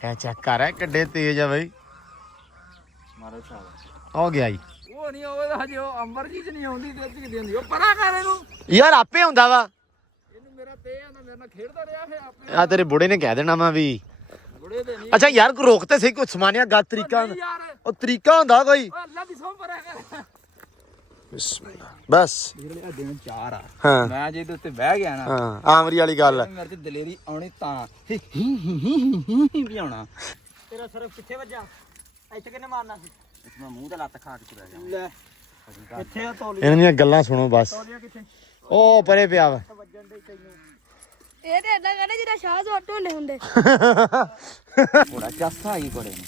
ਇਹ ਚੈੱਕ ਕਰ ਰਿਹਾ ਕਿੱਡੇ ਤੇਜ਼ ਆ ਬਈ। ਮਾਰੋ ਛਾਲ ਹੋ ਗਿਆ ਜੀ। ਉਹ ਨਹੀਂ ਉਹ ਹਜੇ ਉਹ ਅਮਰਜੀਤ ਨਹੀਂ ਆਉਂਦੀ ਤੇ ਕਿੱਦੀ ਹੁੰਦੀ ਉਹ ਪਰਾਂ ਕਰ ਇਹਨੂੰ ਯਾਰ ਆਪੇ ਹੁੰਦਾ ਵਾ ਇਹਨੂੰ ਮੇਰਾ ਤੇ ਆਂਦਾ ਮੇਰੇ ਨਾਲ ਖੇਡਦਾ ਰਿਹਾ ਫੇ ਆਪੇ ਆ ਤੇਰੇ ਬੁੜੇ ਨੇ ਕਹਿ ਦੇਣਾ ਵਾ ਵੀ ਬੁੜੇ ਦੇ ਨਹੀਂ ਅੱਛਾ ਯਾਰ ਕੋਈ ਰੋਕ ਤੇ ਸਹੀ ਕੋਈ ਸਮਾਨਿਆ ਗਾ ਤਰੀਕਾ ਯਾਰ ਉਹ ਤਰੀਕਾ ਹੁੰਦਾ ਕੋਈ। ਉਹ ਅੱਲਾ ਦੀ ਸੌਂ ਪਰਾਂ ਕਰ ਬਿਸਮਿਲ੍ਲਾ ਬਸ ਜਿਹੜੇ ਆ ਦਿਨ 4 ਆ ਹਾਂ ਮੈਂ ਜੇ ਇਹਦੇ ਉੱਤੇ ਬਹਿ ਗਿਆ ਨਾ ਹਾਂ ਆਮਰੀ ਵਾਲੀ ਗੱਲ ਮੇਰੇ ਤੇ ਦਲੇਰੀ ਆਉਣੀ ਤਾਂ ਵੀ ਆਉਣਾ ਤੇਰਾ ਸਰਫ ਕਿੱਥੇ ਵੱਜਾ? ਇੱਥੇ ਕਿੰਨੇ ਮਾਰਨਾ ਸੀ? ਮੈਂ ਮੂੰਹ ਤੇ ਲੱਤ ਖਾ ਕੇ ਚਲਾ ਜਾ ਲੈ ਕਿੱਥੇ ਆ ਤੌਲੀ? ਇਹਨਾਂ ਦੀਆਂ ਗੱਲਾਂ ਸੁਣੋ ਬਸ। ਤੌਲੀਆ ਕਿੱਥੇ ਉਹ ਪਰੇ ਪਿਆ ਵਾ। ਵੱਜਣ ਦੇ ਤੈਨੂੰ? ਇਹ ਤੇ ਏਦਾਂ ਕਹਿੰਦੇ ਜਿਹੜਾ ਸ਼ਾਹ ਜੋ ਢੋਲੇ ਹੁੰਦੇ। ਬੜਾ ਚਾਸਾ ਆਈ ਬੜੇ ਨੇ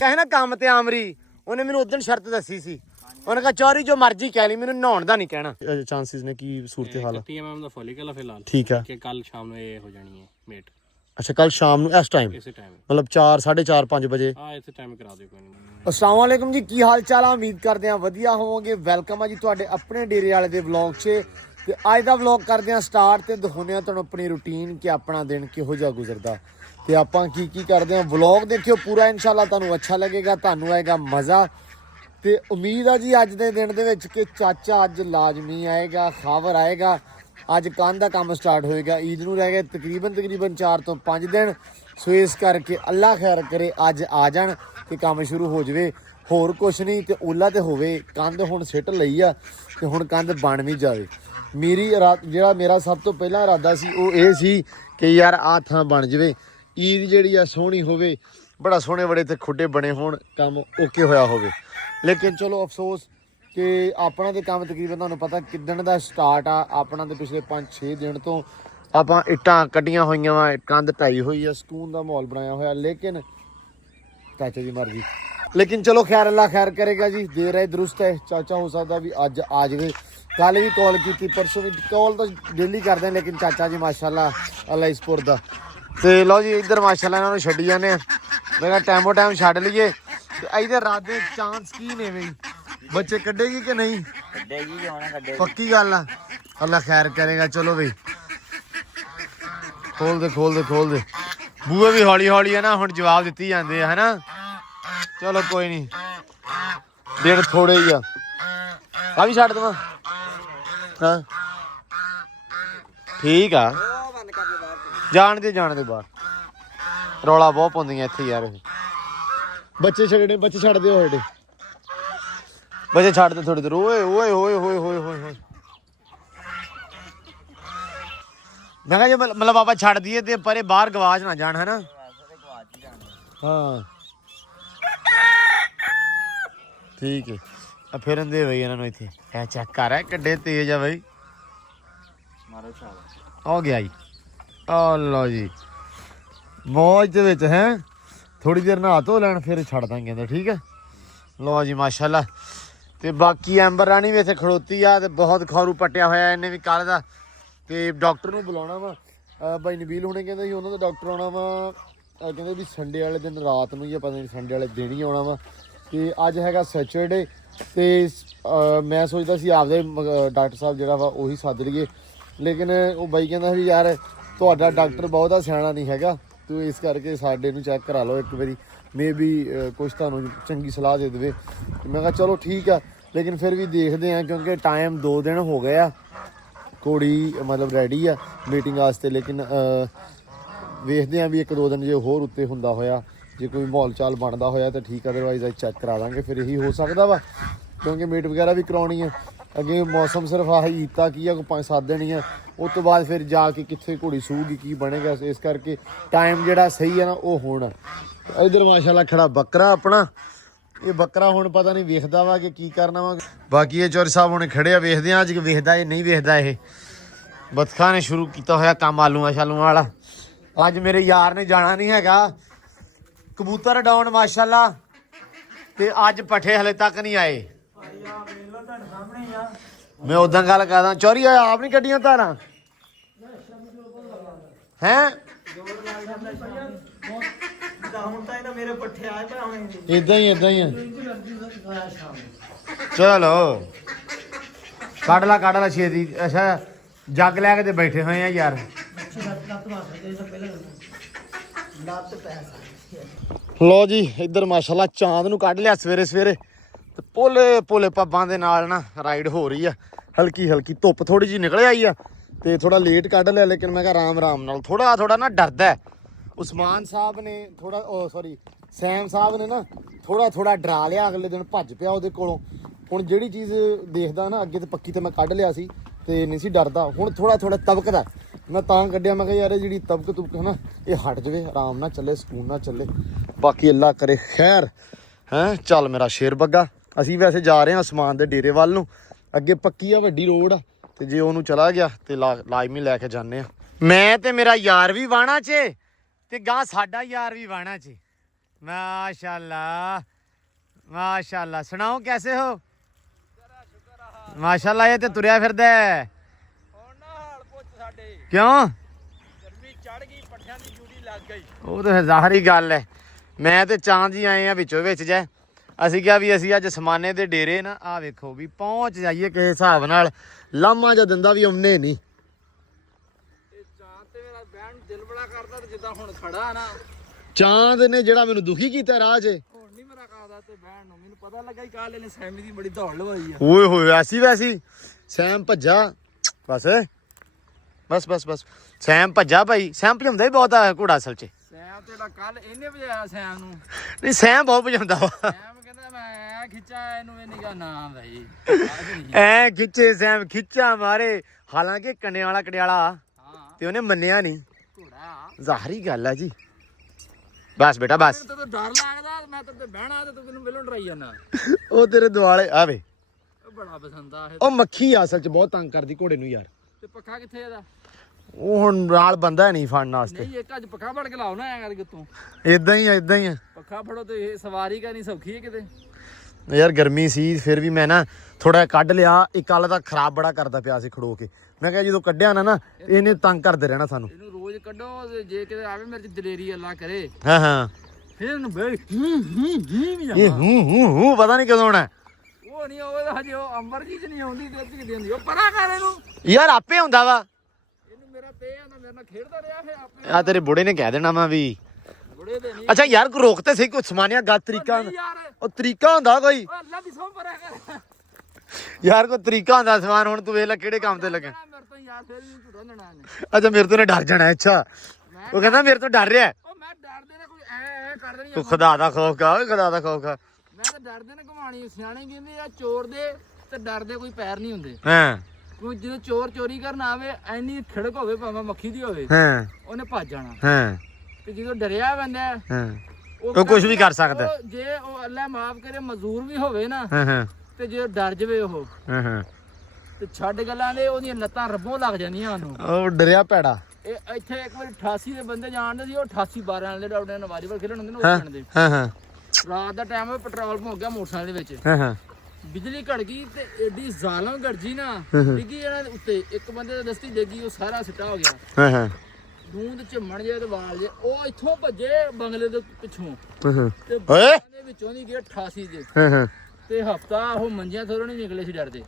ਕਹੇ ਨਾ ਕੰਮ ਤੇ ਆਮਰੀ ਉਹਨੇ ਮੈਨੂੰ ਉਦੋਂ ਸ਼ਰਤ ਦੱਸੀ ਸੀ। ਉਹਨੇ ਕਹਾ ਚੌਰੀ ਜੋ ਮਰਜ਼ੀ ਕਹਿ ਲਈ ਮੈਨੂੰ ਨਹਾਉਣ ਦਾ ਨਹੀਂ ਕਹਿਣਾ। ਚਾਂਸਿਸ ਨੇ ਕੀ ਸੂਰਤ ਹਾਲ 31 mm ਦਾ ਫੋਲੀਕਲ ਆ ਫਿਲਹਾਲ। ਠੀਕ ਆ ਕਿ ਕੱਲ ਸ਼ਾਮ ਨੂੰ ਇਹ ਹੋ ਜਾਣੀ ਹੈ ਮੇਟ ਅੱਛਾ ਕੱਲ ਸ਼ਾਮ ਨੂੰ ਇਸ ਟਾਈਮ ਇਸੇ ਟਾਈਮ ਮਤਲਬ 4 4:30 5 ਵਜੇ। ਆ ਇਸੇ ਟਾਈਮ ਕਰਾ ਦਿਓ ਕੋਈ ਨਹੀਂ। अस्सलाम वालेकुम जी की हाल चाल है। उम्मीद करते हैं वधिया होवोगे। वेलकम है जी तुहाडे अपने डेरे वाले दे व्लॉग 'च ते अज दा व्लॉग करदे हां स्टार्ट ते दिखाउने हां तुहानूं अपनी रूटीन कि अपना दिन किहो जिहा गुजरदा ते आपां की करदे हां। व्लॉग देखियो पूरा इंशाल्लाह तुहानूं अच्छा लगेगा, तुहानूं आएगा मज़ा ते उम्मीद है जी अज दे दिन दे विच कि चाचा अज लाजमी आएगा, खावर आएगा। अज कंध दा काम स्टार्ट होएगा। ईद नूं रह गए तकरीबन 4 तो 5 दिन। सो इस करके अल्लाह खैर करे अज आ जाण ते काम शुरू हो जाए। होर कुछ नहीं ते ओला ते होवे। कंध हुण सिट लई आ ते हुण कंध बन भी जाए। मेरी ਜਿਹੜਾ ਮੇਰਾ ਸਭ ਤੋਂ ਪਹਿਲਾਂ ਇਰਾਦਾ ਸੀ ਉਹ ਇਹ ਸੀ ਕਿ ਯਾਰ ਆਹ ਥਾਂ ਬਣ ਜਾਵੇ, ਈਦ ਜਿਹੜੀ ਆ ਸੋਹਣੀ ਹੋਵੇ, ਬੜਾ ਸੋਹਣੇ ਬੜੇ ਤੇ ਖੁੱਡੇ ਬਣੇ ਹੋਣ, ਕੰਮ ਓਕੇ ਹੋਇਆ ਹੋਵੇ। ਲੇਕਿਨ ਚਲੋ ਅਫਸੋਸ ਕਿ ਆਪਣਾ ਤੇ ਕੰਮ ਤਕਰੀਬਨ ਤੁਹਾਨੂੰ ਪਤਾ ਕਿੱਦਣ ਦਾ ਸਟਾਰਟ ਆ। ਆਪਣਾ ਤੇ ਪਿਛਲੇ 5-6 ਦਿਨ ਤੋਂ ਆਪਾਂ ਇੱਟਾਂ ਕੱਢੀਆਂ ਹੋਈਆਂ ਵਾ, ਕੰਧ ਢਾਈ ਹੋਈ ਆ, ਸਕੂਨ ਦਾ ਮਾਹੌਲ ਬਣਾਇਆ ਹੋਇਆ। ਲੇਕਿਨ ਚਾਚਾ ਦੀ ਮਰਜ਼ੀ। लेकिन चलो खैर अल्लाह खैर करेगा जी। देर है दुरुस्त है। चाचा हो सकता भी अज आ जाए। कल भी कॉल की, परसों भी कॉल तो डेली करते हैं, लेकिन चाचा जी माशाल्लाह अल्लाह इस पुर दा ते लो जी इधर माशाल्लाह इन्होंने छड्डी जाने। मैं टाइमो टाइम छड्ड लीए ते इधर रात दे चांस की ने बई बच्चे कड्डेगी कि नहीं ਕੱਢੇਗੀ ਜਾਣਾ ਕੱਢੇ पक्की गल आ। अल्लाह खैर करेगा। चलो बई खोल दे बूहे भी हौली हौली है ना हुण जवाब दित्ती जांदे है ना। चलो कोई नहीं, दिन थोड़े ही आ भी छड्ड देवां। हाँ ठीक आ, जान दे बाहर। रौला बहुत पाउंदियां इत्थे यार। बच्चे छड्डने, बच्चे छड्ड दिओ साडे, बच्चे छड्ड दे थोड़ी देर। ओए ओए ओए ओए ओए ओए मैं कहा जो मतलब आप छड्ड दिए ते परे बाहर गवाच ना जान है ना। हाँ ठीक है। फिरन दे बई इन्हां नूं इत्थे। ए चेक कर किड्डे तेज आ बई। ਮਾਰੋ ਛਾਲ हो गया जी। आ लो जी मौज दे विच है। थोड़ी देर नहा धो लैन फिर छड्ड दांगे कहंदे ठीक है। लो जी माशाल्लाह। ते बाकी एंबर रानी भी इत्थे खड़ोती आ ते बहुत खौरू पट्टिया होया इन्हें भी कल दा ते डॉक्टर नूं बुलाउणा वा। भाई नबील हुणे कहंदे सी उन्हां दा डॉक्टर आउणा वा। कहंदे भी संडे वाले दिन रात नूं या पता नहीं संडे वाले दिन ही आउणा वा। ਤੇ ਅੱਜ ਹੈਗਾ ਸੈਚਰਡੇ ਤੇ ਮੈਂ ਸੋਚਦਾ ਸੀ ਆਪਦੇ ਡਾਕਟਰ ਸਾਹਿਬ ਜਿਹੜਾ ਵਾ ਉਹੀ ਸੱਦ ਲਈਏ, ਲੇਕਿਨ ਉਹ ਬਾਈ ਕਹਿੰਦਾ ਵੀ ਯਾਰ ਤੁਹਾਡਾ ਡਾਕਟਰ ਬਹੁਤਾ ਸਿਆਣਾ ਨਹੀਂ ਹੈਗਾ, ਤੂੰ ਇਸ ਕਰਕੇ ਸਾਡੇ ਨੂੰ ਚੈੱਕ ਕਰਾ ਲਓ ਇੱਕ ਵਾਰੀ, ਮੇ ਵੀ ਕੁਛ ਤੁਹਾਨੂੰ ਚੰਗੀ ਸਲਾਹ ਦੇ ਦੇਵੇ। ਮੈਂ ਕਿਹਾ ਚਲੋ ਠੀਕ ਆ, ਲੇਕਿਨ ਫਿਰ ਵੀ ਦੇਖਦੇ ਆ ਕਿਉਂਕਿ ਟਾਈਮ 2 ਦਿਨ ਹੋ ਗਏ ਆ। ਘੋੜੀ ਮਤਲਬ ਰੈਡੀ ਆ ਮੀਟਿੰਗ ਵਾਸਤੇ, ਲੇਕਿਨ ਵੇਖਦੇ ਆ ਵੀ 1-2 ਦਿਨ ਜੇ ਹੋਰ ਉੱਤੇ ਹੁੰਦਾ ਹੋਇਆ, ਜੇ ਕੋਈ ਮਾਹੌਲ ਚਾਲ ਬਣਦਾ ਹੋਇਆ ਤਾਂ ਠੀਕ, ਅਦਰਵਾਈਜ਼ ਅੱਜ ਚੈੱਕ ਕਰਾ ਦਾਂਗੇ। ਫਿਰ ਇਹੀ ਹੋ ਸਕਦਾ ਵਾ ਕਿਉਂਕਿ ਮੀਟ ਵਗੈਰਾ ਵੀ ਕਰਾਉਣੀ ਹੈ। ਅੱਗੇ ਮੌਸਮ ਸਿਰਫ ਆਹੀ ਈਤਾ ਕੀ ਆ ਕੋਈ 5-7 ਦਿਨ ਹੀ ਆ, ਉਸ ਤੋਂ ਬਾਅਦ ਫਿਰ ਜਾ ਕੇ ਕਿੱਥੇ ਘੋੜੀ ਸੂਗੀ ਕੀ ਬਣੇਗਾ। ਇਸ ਕਰਕੇ ਟਾਈਮ ਜਿਹੜਾ ਸਹੀ ਹੈ ਨਾ ਉਹ ਹੋਣਾ। ਇੱਧਰ ਮਾਸ਼ਾਅੱਲਾ ਖੜਾ ਬੱਕਰਾ ਆਪਣਾ। ਇਹ ਬੱਕਰਾ ਹੁਣ ਪਤਾ ਨਹੀਂ ਵੇਖਦਾ ਵਾ ਕਿ ਕੀ ਕਰਨਾ ਵਾ। ਬਾਕੀ ਇਹ ਚੌਰੀ ਸਾਹਿਬ ਹੁਣੇ ਖੜੇ ਆ, ਵੇਖਦੇ ਆ ਅੱਜ ਵੇਖਦਾ ਇਹ ਨਹੀਂ ਵੇਖਦਾ। ਇਹ ਬਤਖਾਂ ਨੇ ਸ਼ੁਰੂ ਕੀਤਾ ਹੋਇਆ ਕੰਮ ਆਲੂਆਂ ਸ਼ਾਲੂਆਂ ਵਾਲਾ। ਅੱਜ ਮੇਰੇ ਯਾਰ ਨੇ ਜਾਣਾ ਨਹੀਂ ਹੈਗਾ कबूतर डाउन माशाल्लाह ते अज पट्ठे हले तक नहीं आए। मैं उदा गल करदा चौरी आप नहीं कड्डियां धारां हैं इदा ही चलो कड़ ला छेती। अच्छा जग लैके ते बैठे हुए हैं यार। ਲੋ ਜੀ ਇੱਧਰ ਮਾਸ਼ਾਅੱਲਾ ਚਾਂਦ ਨੂੰ ਕੱਢ ਲਿਆ ਸਵੇਰੇ ਸਵੇਰੇ ਤੇ ਭੋਲੇ ਭੋਲੇ ਪੱਬਾਂ ਦੇ ਨਾਲ ਨਾ ਰਾਈਡ ਹੋ ਰਹੀ ਆ ਹਲਕੀ ਹਲਕੀ ਧੁੱਪ ਥੋੜੀ ਜੀ ਨਿਕਲ ਆਈ ਆ ਤੇ ਥੋੜਾ ਲੇਟ ਕੱਢ ਲਿਆ ਲੇਕਿਨ ਮੈਂ ਕਿਹਾ ਆਰਾਮ ਨਾਲ ਥੋੜਾ ਨਾ ਡਰਦਾ ਹੈ। ਉਸਮਾਨ ਸਾਹਿਬ ਨੇ ਸੈਮ ਸਾਹਿਬ ਨੇ ਨਾ ਥੋੜਾ ਡਰਾ ਲਿਆ ਅਗਲੇ ਦਿਨ ਭੱਜ ਪਿਆ ਉਹਦੇ ਕੋਲੋਂ। ਹੁਣ ਜਿਹੜੀ ਚੀਜ਼ ਦੇਖਦਾ ਨਾ ਅੱਗੇ ਤੇ ਪੱਕੀ ਤੇ ਮੈਂ ਕੱਢ ਲਿਆ ਸੀ ਤੇ ਨਹੀਂ ਸੀ ਡਰਦਾ। ਹੁਣ ਥੋੜਾ ਤਬਕਦਾ ਮੈਂ ਤਾਂ ਕੱਢਿਆ ਮੈਂ ਕਿਹਾ ਯਾਰ ਇਹ ਜਿਹੜੀ ਤਬਕ ਹੈ ਨਾ ਇਹ ਹਟ ਜਾਵੇ ਆਰਾਮ ਨਾਲ ਚੱਲੇ ਸਕੂਨ ਨਾਲ ਚੱਲੇ ਬਾਕੀ ਅੱਲਾ ਕਰੇ ਖੈਰ ਹੈਂ। ਚੱਲ ਮੇਰਾ ਸ਼ੇਰ ਬੱਗਾ ਅਸੀਂ ਵੈਸੇ ਜਾ ਰਹੇ ਹਾਂ ਉਸਮਾਨ ਦੇ ਡੇਰੇ ਵੱਲ ਨੂੰ ਅੱਗੇ ਪੱਕੀ ਆ ਵੱਡੀ ਰੋਡ ਆ ਤੇ ਜੇ ਉਹਨੂੰ ਚਲਾ ਗਿਆ ਤੇ ਲਾਜ਼ਮੀ ਲੈ ਕੇ ਜਾਂਦੇ ਆ। ਮੈਂ ਤੇ ਮੇਰਾ ਯਾਰ ਵੀ ਵਾਣਾ 'ਚ ਤੇ ਗਾਂ ਸਾਡਾ ਯਾਰ ਵੀ ਵਾਣਾ 'ਚ ਮਾਸ਼ਾਅੱਲਾ ਸੁਣਾਓ ਕੈਸੇ ਹੋ ਮਾਸ਼ਾਅੱਲਾ ਇਹ ਤੇ ਤੁਰਿਆ ਫਿਰਦਾ ਹੁਣ ਨਾ ਹਾਲ ਪੁੱਛ ਸਾਡੇ ਕਿਉਂ ਗਰਮੀ ਚੜ ਗਈ ਪੱਠਿਆਂ ਦੀ ਡਿਊਟੀ ਲੱਗ ਗਈ। ਉਹ ਤਾਂ ਜ਼ਾਹਰੀ ਗੱਲ ਹੈ। ਮੈਂ ਤੇ ਚਾਂਦ ਹੀ ਆਏ ਆ ਵਿੱਚੋਂ ਵਿੱਚ ਜੈ ਅਸੀਂ ਕਿਹਾ ਵੀ ਅਸੀਂ ਅੱਜ ਸਮਾਨੇ ਦੇ ਡੇਰੇ ਨਾ ਆ ਵੇਖੋ ਵੀ ਪਹੁੰਚ ਜਾਈਏ ਕਿਸੇ ਹਿਸਾਬ ਨਾਲ ਲਾਮਾ ਜਾਂ ਦਿੰਦਾ ਵੀ ਆਉਨੇ ਨਹੀਂ। ਇਹ ਚਾਂਦ ਤੇ ਮੇਰਾ ਬਹਿਣ ਨੂੰ ਦਿਲ ਬੜਾ ਕਰਦਾ ਤੇ ਜਿੱਦਾਂ ਹੁਣ ਖੜਾ ਨਾ ਚਾਂਦ ਨੇ ਜਿਹੜਾ ਮੈਨੂੰ ਦੁਖੀ ਕੀਤਾ ਰਾਹ 'ਚ ਹੁਣ ਨਹੀਂ ਮੇਰਾ ਕਰਦਾ ਤੇ ਬਹਿਣ ਨੂੰ। ਮੈਨੂੰ ਪਤਾ ਲੱਗਾ ਹੀ ਕੱਲ ਇਹਨੇ ਸੈਮੀ ਦੀ ਬੜੀ ਦੌੜ ਲਵਾਈ ਆ। ਓਏ ਹੋਏ ਵੈਸੀ ਸੈਮ ਭੱਜਾ ਬਸ ਸੈਮ ਭੱਜਾ ਭਾਈ। ਸੈਮ ਭਜਾਉਂਦਾ ਹੀ ਬਹੁਤ ਆ ਘੋੜਾ ਅਸਲ 'ਚ। ਸੈਮ ਤੇਰਾ ਕੱਲ ਇਹਨੇ ਵਜਾਇਆ ਸੈਮ ਨੂੰ। ਨਹੀਂ ਸੈਮ ਬਹੁਤ ਭਜਾਉਂਦਾ ਵਾ ਸੈਮ ਕਹਿੰਦਾ ਮੈਂ ਖਿੱਚਾ ਇਹਨੂੰ ਇਹ ਨਿਕਾ ਨਾ ਭਾਈ ਐ ਖਿੱਚੇ ਸੈਮ ਖਿੱਚਾ ਮਾਰੇ ਹਾਲਾਂਕਿ ਕੰਡਿਆਲਾ ਹਾਂ ਤੇ ਉਹਨੇ ਮੰਨਿਆ ਨਹੀਂ। ਘੋੜਾ ਜ਼ਾਹਰੀ ਗੱਲ ਆ ਜੀ। ਬਸ ਬੇਟਾ ਬਸ ਮੈਨੂੰ ਤਾਂ ਡਰ ਲੱਗਦਾ ਮੈਂ ਤੇ ਬਹਿਣਾ ਤੇ ਤੂੰ ਮੈਨੂੰ ਬਿਲੋਂ ਡਰਾਈ ਜਾਂਦਾ। ਉਹ ਤੇਰੇ ਦੁਆਲੇ ਆਵੇ ਉਹ ਬੜਾ ਪਸੰਦ ਆ ਇਹ। ਉਹ ਮੱਖੀ ਆ ਅਸਲ 'ਚ ਬਹੁਤ ਤੰਗ ਕਰਦੀ ਘੋੜੇ ਨੂੰ ਯਾਰ। ਤੇ ਪੱਖਾ ਕਿੱਥੇ ਇਹਦਾ? ਉਹ ਹੁਣ ਨਾਲ ਬੰਦਾ ਨਹੀਂ ਫੜਨ ਵਾਸਤੇ। ਨਹੀਂ ਇੱਕ ਅੱਜ ਪੱਖਾ ਫੜ ਕੇ ਲਾਓ ਨਾ ਐ ਕਰਕੇ ਤੂੰ। ਇਦਾਂ ਹੀ ਆ ਪੱਖਾ ਫੜੋ ਤੇ ਇਹ ਸਵਾਰੀ ਕਰਨੀ ਸੌਖੀ ਹੈ ਕਿਤੇ। ਯਾਰ ਗਰਮੀ ਸੀ ਫਿਰ ਵੀ ਮੈਂ ਨਾ ਥੋੜਾ ਕੱਢ ਲਿਆ। ਇੱਕ ਕੱਲ ਦਾ ਖਰਾਬ ਬੜਾ ਕਰਦਾ ਪਿਆ ਸੀ ਖੜੋ ਕੇ। ਮੈਂ ਕਿਹਾ ਜਦੋਂ ਕੱਢਿਆ ਨਾ ਇਹਨੇ ਤੰਗ ਕਰਦੇ ਰਹਿਣਾ ਸਾਨੂੰ। ਇਹਨੂੰ ਰੋਜ਼ ਕੱਢੋ ਤੇ ਜੇ ਕਿਤੇ ਆਵੇ ਮੇਰੇ ਚ ਦਲੇਰੀ ਅੱਲਾ ਕਰੇ ਹਾਂ ਫਿਰ ਇਹਨੂੰ ਬਈ ਇਹ ਹੂੰ ਪਤਾ ਨਹੀਂ ਕਦੋਂ ਆਉਣਾ। ਉਹ ਨਹੀਂ ਉਹ ਹਜੇ ਉਹ ਅੰਬਰ ਜੀ ਚ ਨਹੀਂ ਆਉਂਦੀ ਤੇ ਇੱਥੇ ਕਿਤੇ ਹੁੰਦੀ। ਉਹ ਪਰਾਂ ਕਰ ਇਹਨੂੰ। ਯਾਰ ਆਪੇ ਹੁੰਦਾ ਵਾ। ਇਹਨੂੰ ਮੇਰਾ ਤੇ ਆਂਦਾ ਮੇਰੇ ਨਾਲ ਖੇਡਦਾ ਰਿਹਾ ਫਿਰ ਆਪੇ। ਆ ਤੇਰੇ ਬੁੜੇ ਨੇ ਕਹਿ ਦੇਣਾ ਵਾ ਵੀ ਬੁੜੇ ਦੇ ਨਹੀਂ। ਅੱਛਾ ਯਾਰ ਕੋਈ ਰੋਕ ਤੇ ਸਹੀ ਕੋਈ ਸਮਾਨਿਆ ਗੱਲ ਤਰੀਕਾ ਯਾਰ ਉਹ ਤਰੀਕਾ ਹੁੰਦਾ ਕੋਈ। ਉਹ ਅੱਲਾ ਦੀ ਸੌਂ ਪਰਾਂ ਕਰ ਯਾਰ ਕੋਈ ਤਰੀਕਾ ਹੁੰਦਾ ਸਮਾਨ। ਹੁਣ ਤੂੰ ਵੇਖ ਲੈ ਕਿਹੜੇ ਕੰਮ ਤੇ ਲੱਗਾ। ਮੇਰੇ ਤੋਂ ਯਾਰ ਫਿਰ ਵੀ ਝੂਠਾ ਦੇਣਾ ਇਹਨੇ। ਅੱਛਾ ਮੇਰੇ ਤੋਂ ਡਰ ਜਾਣਾ। ਅੱਛਾ ਉਹ ਕਹਿੰਦਾ ਮੇਰੇ ਤੋਂ ਡਰ ਰਿਹਾ। ਉਹ ਮੈਂ ਡਰਦੇ ਨੇ ਕੋਈ ਐ ਕਰ ਦੇਣੀ। ਤੂੰ ਖੁਦਾ ਦਾ ਖੌਫ ਖਾ ਓਏ ਖੁਦਾ ਦਾ ਖੌਫ ਖਾ। ਮੈਂ ਤਾਂ ਡਰਦੇ ਨੇ ਘੁਮਾਣੀ। ਸਿਆਣੇ ਕਹਿੰਦੇ ਆ ਚੋਰ ਦੇ ਤੇ ਡਰਦੇ ਕੋਈ ਪੈਰ ਨਹੀਂ ਹੁੰਦੇ। ਹਾਂ ਕੋਈ ਜਦੋਂ ਚੋਰ ਚੋਰੀ ਕਰਨ ਆਵੇ ਐਨੀ ਖਿੜਕ ਹੋਵੇ ਭਾਵੇਂ ਮੱਖੀ ਦੀ ਹੋਵੇ ਹਾਂ ਉਹਨੇ ਭੱਜ ਜਾਣਾ। ਹਾਂ ਤੇ ਜਦੋਂ ਡਰਿਆ ਬੰਦਾ ਹਾਂ ਉਹ ਕੁਝ ਵੀ ਕਰ ਸਕਦਾ। ਉਹ ਜੇ ਉਹ ਅੱਲਾ ਮਾਫ ਕਰੇ ਮਜ਼ਦੂਰ ਵੀ ਹੋਵੇ ਨਾ ਹਾਂ ਤੇ ਜੇ ਡਰ ਜਵੇ ਉਹ ਹਾਂ ਤੇ ਛੱਡ ਗੱਲਾਂ ਦੇ ਉਹਦੀਆਂ ਲੱਤਾਂ ਰੱਬੋਂ ਲੱਗ ਜਾਂਦੀਆਂ ਉਹਨੂੰ। ਉਹ ਡਰਿਆ ਪੈੜਾ। ਇਹ ਇੱਥੇ ਇੱਕ ਵਾਰੀ 88 ਦੇ ਬੰਦੇ ਜਾਣਦੇ ਸੀ। ਉਹ 88 12 ਵਾਲੇ ਡਾਉਣੇ ਨਾਲ ਵਾਲੀਬਾਲ ਖੇਡਣ ਹੁੰਦੇ ਨੇ ਉਹ ਹਾਂ ਜਾਣਦੇ। ਹਾਂ ਰਾਤ ਦਾ ਟਾਈਮ ਪੈਟਰੋਲ ਮੁੱਕ ਗਿਆ ਮੋਟਰਸਾਈਕਲ ਦੇ ਵਿੱਚ। ਹਾਂ ਬਿਜਲੀ ਘੜ ਗਈ ਤੇ ਐਡੀ ਜ਼ਾਲਮ ਗਰਜੀ ਨਾ ਡਿੱਗੀ ਇਹਨਾਂ ਦੇ ਉੱਤੇ। ਇੱਕ ਬੰਦੇ ਦੇ ਦਸਤੀ ਡਿੱਗੀ ਉਹ ਸਾਰਾ ਸਿੱਟਾ ਹੋ ਗਿਆ। ਹਾਂ ਦੂੰਦ ਝਿੰਮਣ ਜੇ ਤੇ ਵਾਲ ਜੇ ਉਹ ਇੱਥੋਂ ਭੱਜੇ ਬੰਗਲੇ ਦੇ ਪਿੱਛੋਂ ਤੇ ਓਏ ਦੇ ਵਿੱਚੋਂ ਦੀ ਗਏ 88 ਦੇ ਹਾਂ ਤੇ ਹਫਤਾ ਉਹ ਮੰਜਿਆਂ ਥੋੜੋਂ ਨਹੀਂ ਨਿਕਲੇ ਸੀ ਡਰਦੇ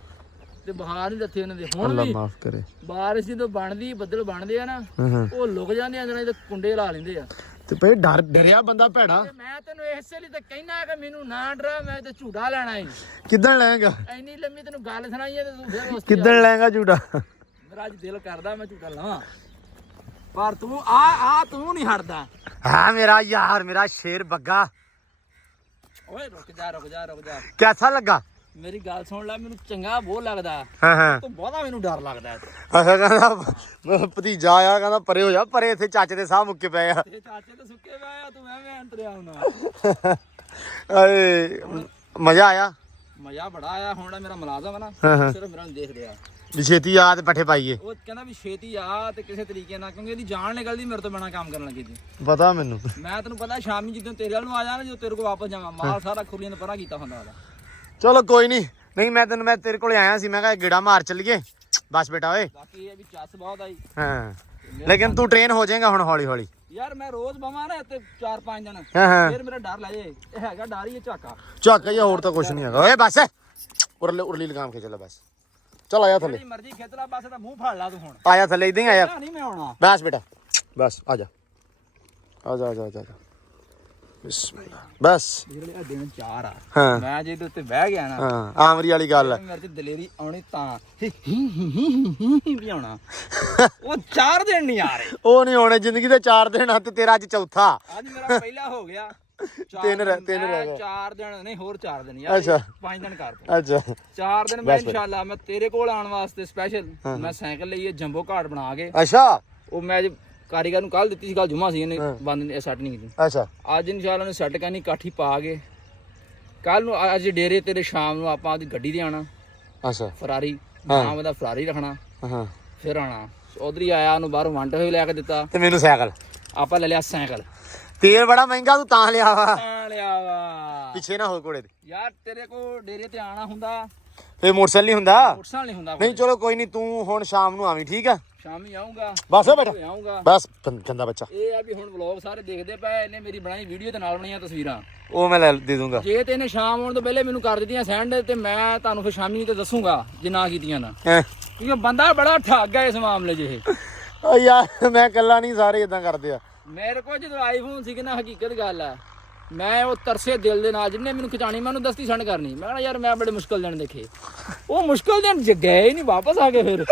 ਤੇ ਬਾਹਰ ਨਹੀਂ ਲੱਥੇ ਉਹਨਾਂ ਦੇ। ਹੁਣ ਅੱਲਾ ਵੀ ਮਾਫ ਕਰੇ। ਬਾਰਿਸ਼ ਜਦੋਂ ਬਣਦੀ ਬੱਦਲ ਬਣਦੇ ਆ ਨਾ ਹਾਂ ਉਹ ਲੁਕ ਜਾਂਦੇ ਆ ਅੰਦਰ ਤੇ ਕੁੰਡੇ ਲਾ ਲੈਂਦੇ ਆ। ਤੇ ਭਈ ਡਰਿਆ ਬੰਦਾ ਭੈੜਾ। ਤੇ ਮੈਂ ਤੈਨੂੰ ਇਸੇ ਲਈ ਤਾਂ ਕਹਿਣਾ ਕਿ ਮੈਨੂੰ ਨਾ ਡਰਾ। ਮੈਂ ਤੇ ਝੂਟਾ ਲੈਣਾ ਹੈ। ਕਿੱਦਣ ਲੈਂਗਾ ਐਨੀ ਲੰਮੀ ਤੈਨੂੰ ਗੱਲ ਸੁਣਾਈ ਹੈ ਤੇ ਤੂੰ ਫਿਰ ਉਸ ਕਿੱਦਣ ਲੈਂਗਾ ਝੂਟਾ। ਮੇਰਾ ਅੱਜ ਦਿਲ ਕਰਦਾ ਮੈਂ ਝੂਟਾ ਲਵਾਂ ਪਰ ਤੂੰ ਆ ਤੂੰ ਨਹੀਂ ਹਟਦਾ। ਹਾਂ ਮੇਰਾ ਯਾਰ ਮੇਰਾ ਸ਼ੇਰ ਬੱਗਾ। ਓਏ ਰੁਕ ਜਾ ਕਿਹਦਾ ਲੱਗਾ? ਮੇਰੀ ਗੱਲ ਸੁਣ ਲੈ। ਮੈਨੂੰ ਚੰਗਾ ਬਹੁਤ ਲੱਗਦਾ ਹਾਂ ਤੂੰ ਬਹੁਤਾ ਮੈਨੂੰ ਡਰ ਲੱਗਦਾ। ਅੱਛਾ ਕਹਿੰਦਾ ਭਤੀਜਾ ਆ ਕਹਿੰਦਾ ਪਰੇ ਹੋ ਜਾ ਪਰੇ ਇੱਥੇ ਚਾਚੇ ਦੇ ਸਾਹ ਮੁੱਕੇ ਪਏ ਆ। ਤੇ ਚਾਚੇ ਤੇ ਸੁੱਕੇ ਪਏ ਆ ਤੂੰ ਐਵੇਂ ਅੰਤਰਿਆ ਹੁਣਾ। ਏ ਮਜ਼ਾ ਆਇਆ। ਮਜ਼ਾ ਬੜਾ ਆਇਆ। ਹੁਣ ਮੇਰਾ ਮੁਲਾਜ਼ਮ ਹੈ ਨਾ ਸਿਰਫ ਮੇਰਾ ਨੂੰ ਦੇਖ ਰਿਹਾ ਵੀ ਛੇਤੀ ਆ ਤੇ ਪੱਠੇ ਪਾਈਏ। ਉਹ ਕਹਿੰਦਾ ਵੀ ਛੇਤੀ ਆ ਤੇ ਕਿਸੇ ਤਰੀਕੇ ਨਾਲ ਕਿਉਂਕਿ ਇਹਦੀ ਜਾਨ ਨਿਕਲਦੀ ਮੇਰੇ ਤੋਂ ਬਿਨਾ ਕੰਮ ਕਰਨ ਲੱਗੀ ਸੀ। ਪਤਾ ਮੈਨੂੰ। ਮੈਂ ਤੈਨੂੰ ਪਤਾ ਸ਼ਾਮੀ ਜਦੋਂ ਤੇਰੇ ਵੱਲ ਨੂੰ ਆ ਜਾਣਾ ਜਦੋਂ ਤੇਰੇ ਕੋਲ ਵਾਪਸ ਜਾਵਾਂ ਮਾਲ ਸਾਰਾ ਖੁਰਲੀਆਂ ਨੇ ਪਰਾਂ ਕੀਤਾ ਹੁੰਦਾ ਉਹਦਾ। ਚਲੋ ਕੋਈ ਨਹੀਂ ਮੈਂ ਤੇਰੇ ਕੋਲ ਆਇਆ ਸੀ। ਮੈਂ ਕਿਹਾ ਗੇੜਾ ਮਾਰ ਚੱਲੀਏ। ਬਸ ਬੇਟਾ ਓਏ। ਬਾਕੀ ਇਹ ਵੀ ਚੱਸ ਬਹੁਤ ਆਈ। ਹਾਂ ਲੇਕਿਨ ਤੂੰ ਟ੍ਰੇਨ ਹੋ ਜਾਏਗਾ ਹੁਣ ਹੌਲੀ ਹੌਲੀ। ਯਾਰ ਮੈਂ ਰੋਜ਼ ਬਵਾਂ ਨਾ ਤੇ 4-5 ਦਿਨ ਹਾਂ ਫਿਰ ਮੇਰਾ ਡਰ ਲੈ ਜੇ। ਇਹ ਹੈਗਾ ਡਰ ਹੀ ਝਾਕਾ ਝੱਕ ਜਾਂ ਹੋਰ ਤਾਂ ਕੁਝ ਨਹੀਂ ਹੈਗਾ। ਓਏ ਬਸ ਉਰਲੀ ਲਗਾਮ ਕੇ ਚੱਲ ਬਸ। ਚਲ ਆਇਆ ਥੱਲੇ। ਜਿਹੜੀ ਮਰਜ਼ੀ ਖਿੱਚ ਲੈ ਬਸ ਤਾਂ ਮੂੰਹ ਫੜ ਲਾ ਤੂੰ ਹੁਣ। ਆਇਆ ਥੱਲੇ ਇਦਾਂ ਹੀ ਆਇਆ। ਨਹੀਂ ਮੈਂ ਆਉਣਾ। ਬਸ ਬੇਟਾ ਬਸ ਆ ਜਾ। ਬਿਸਮਿਲ੍ਲਾ ਬਸ ਜਿਹੜੇ ਦਿਨ 4 ਆ ਹਾਂ ਮੈਂ ਜੇ ਇਹਦੇ ਉੱਤੇ ਬਹਿ ਗਿਆ ਨਾ ਹਾਂ ਆਮਰੀ ਵਾਲੀ ਗੱਲ ਆ। ਮੇਰੇ ਤੇ ਦਲੇਰੀ ਆਉਣੀ ਤਾਂ ਵੀ ਆਉਣਾ ਉਹ 4 ਦਿਨ ਨਹੀਂ ਆ ਰਹੇ। ਉਹ ਨਹੀਂ ਹੋਣੇ ਜ਼ਿੰਦਗੀ ਦੇ 4 ਦਿਨ ਆ ਤੇ ਤੇਰਾ ਅੱਜ ਚੌਥਾ। ਅੱਜ ਮੇਰਾ ਪਹਿਲਾ ਹੋ ਗਿਆ। ਤਿੰਨ ਰਹਿ ਗਏ। 4 ਦਿਨ ਨਹੀਂ ਹੋਰ 4 ਦਿਨ ਯਾਰ। ਅੱਛਾ 5 ਦਿਨ ਕਰ ਤੂੰ। ਅੱਛਾ 4 ਦਿਨ ਮੈਂ ਇਨਸ਼ਾਅੱਲਾ ਮੈਂ ਤੇਰੇ ਕੋਲ ਆਉਣ ਵਾਸਤੇ ਸਪੈਸ਼ਲ ਮੈਂ ਸਾਈਕਲ ਲਈ ਜੰਬੋ ਘਾਟ ਬਣਾ ਕੇ ਅੱਛਾ ਉਹ ਮੈਂ ਅੱਜ ਕਾਰੀਗਰ ਨੂੰ ਕੱਲ ਦਿੱਤੀ ਸੀ। ਕੱਲ ਜੁਮਾ ਸੀ ਇਹਨੇ ਬੰਦ ਸੈੱਟ ਨਹੀਂ ਕੀਤੀ। ਅੱਛਾ ਅੱਜ ਇਨਸ਼ਾਅੱਲਾ ਨੇ ਸੈੱਟ ਕਰਨੀ ਕਾਠੀ ਪਾ ਕੇ ਕੱਲ ਨੂੰ ਅੱਜ ਡੇਰੇ ਤੇਰੇ ਸ਼ਾਮ ਨੂੰ ਆਪਾਂ ਆਪਦੀ ਗੱਡੀ ਤੇ ਆਣਾ। ਅੱਛਾ ਫਰਾਰੀ ਨਾਮ ਦਾ ਫਰਾਰੀ ਰੱਖਣਾ ਹਾਂ ਫਿਰ ਆਣਾ। ਉਧਰ ਹੀ ਆਇਆ ਉਹਨੂੰ ਬਾਹਰੋਂ ਵੰਟ ਹੋਏ ਲੈ ਕੇ ਦਿੱਤਾ ਤੇ ਮੈਨੂੰ ਸਾਈਕਲ ਆਪਾਂ ਲੈ ਲਿਆ ਸਾਈਕਲ। ਤੇਲ ਬੜਾ ਮਹਿੰਗਾ ਤੂੰ ਤਾਂ ਲਿਆ ਵਾ ਆ ਲਿਆ ਵਾ ਪਿੱਛੇ ਨਾ ਹੋ ਘੋੜੇ ਦੇ ਯਾਰ ਤੇਰੇ ਕੋ ਡੇਰੇ ਤੇ ਆਣਾ ਹੁੰਦਾ ਫੇ ਮੋਟਰਸਾਈਕਲ ਨਹੀਂ ਹੁੰਦਾ। ਮੋਟਰਸਾਈਕਲ ਨਹੀਂ ਹੁੰਦਾ। ਨਹੀਂ ਚਲੋ ਕੋਈ ਨਹੀਂ ਤੂੰ ਹੁਣ ਸ਼ਾਮ ਨੂੰ ਆਵੀਂ ਠੀਕ ਆ। ਸ਼ਾਮੀ ਆਉਂਗਾ ਬਸ ਬੇਟਾ ਆਉਂਗਾ ਬਸ ਚੰਦਾ ਬੱਚਾ। ਇਹ ਆ ਵੀ ਹੁਣ ਵਲੌਗ ਸਾਰੇ ਦੇਖਦੇ ਪਏ ਇਹਨੇ ਮੇਰੀ ਬਣਾਈ ਵੀਡੀਓ ਤੇ ਨਾਲ ਬਣਾਈਆਂ ਤਸਵੀਰਾਂ ਉਹ ਮੈਂ ਲੈ ਦੇ ਦੂੰਗਾ। ਜੇ ਤੇ ਇਹਨੇ ਸ਼ਾਮ ਆਉਣ ਤੋਂ ਪਹਿਲੇ ਮੈਨੂੰ ਕਰ ਦਿੱਤੀਆਂ ਸੈਂਡ ਤੇ ਮੈਂ ਤੁਹਾਨੂੰ ਫਿਰ ਸ਼ਾਮੀ ਤੇ ਦੱਸੂਗਾ ਜੇ ਨਾ ਕੀਤੀਆਂ ਨਾ ਕਿਉਂਕਿ ਬੰਦਾ ਬੜਾ ਠੱਗ ਹੈ ਇਸ ਮਾਮਲੇ 'ਚ ਇਹ। ਓ ਯਾਰ ਮੈਂ ਇਕੱਲਾ ਨਹੀਂ ਸਾਰੇ ਇਦਾਂ ਕਰਦੇ ਆ। ਮੇਰੇ ਕੋਲ ਜਦੋਂ ਆਈਫੋਨ ਸੀ ਕਿ ਨਾ ਹਕੀਕਤ ਗੱਲ ਆ ਮੈਂ ਉਹ ਤਰਸੇ ਦਿਲ ਦੇ ਨਾਲ ਜਿੰਨੇ ਮੈਨੂੰ ਖਿਚਾਣੀ ਮੈਂ ਉਹਨੂੰ ਦਸਤੀ ਸੈਂਡ ਕਰਨੀ। ਮੈਂ ਕਿਹਾ ਯਾਰ ਮੈਂ ਬੜੇ ਮੁਸ਼ਕਲ ਦਿਨ ਦੇਖੇ ਉਹ ਮੁਸ਼ਕਲ ਦਿਨ ਗਏ ਹੀ ਨਹੀਂ ਵਾਪਸ ਆ ਗਏ ਫਿਰ।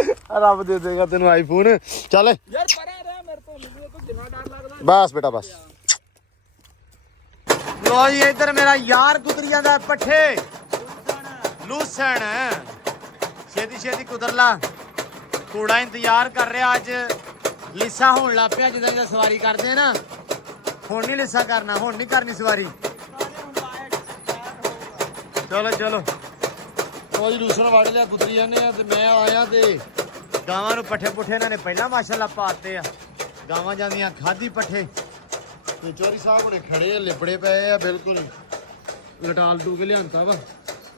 ਰੱਬ ਦੇ ਦੇਗਾ ਤੈਨੂੰ ਆਈਫੋਨ। ਚੱਲ ਯਾਰ ਪਰਾਂ ਰਹਿ ਮੇਰੇ ਤੋਂ ਮੈਨੂੰ ਕੋਈ ਜਿੰਨਾ ਡਰ ਲੱਗਦਾ। ਬਸ ਬੇਟਾ ਬਸ। ਲੋ ਜੀ ਇੱਧਰ ਮੇਰਾ ਯਾਰ ਕੁਤਰੀਆਂ ਦਾ ਪੱਠੇ ਲੂਸਣ ਛੇਤੀ ਛੇਤੀ ਕੁਤਰ ਲਾ। ਘੋੜਾ ਇੰਤਜ਼ਾਰ ਕਰ ਰਿਹਾ ਅੱਜ ਲਿੱਸਾ ਹੋਣ ਲੱਗ ਪਿਆ ਜਿੱਦਾਂ ਜਿੱਦਾਂ ਸਵਾਰੀ ਕਰਦੇ ਨਾ। ਹੁਣ ਨਹੀਂ ਲਿੱਸਾ ਕਰਨਾ ਹੁਣ ਨਹੀਂ ਕਰਨੀ ਸਵਾਰੀ। ਚਲੋ ਚਲੋ ਉਹ ਜੀ ਲੂਸਣ ਵੜ ਲਿਆ ਕੁਤਰੀ ਜਾਂਦੇ ਆ ਤੇ ਮੈਂ ਆਇਆ ਤੇ ਗਾਵਾਂ ਨੂੰ ਪੱਠੇ ਪੁੱਠੇ ਇਹਨਾਂ ਨੇ ਪਹਿਲਾਂ ਮਾਸ਼ਾਅੱਲਾ ਪਾਤੇ ਆ। ਗਾਵਾਂ ਜਾਂਦੀਆਂ ਖਾਦੀ ਪੱਠੇ ਤੇ ਚੋਰੀ ਸਾਹਿਬ ਹੁਣੇ ਖੜੇ ਆ ਲਿਬੜੇ ਪਏ ਆ ਬਿਲਕੁਲ ਲਟਾਲ ਟੂ ਕੇ ਲਿਆਂਦਾ ਵਾ।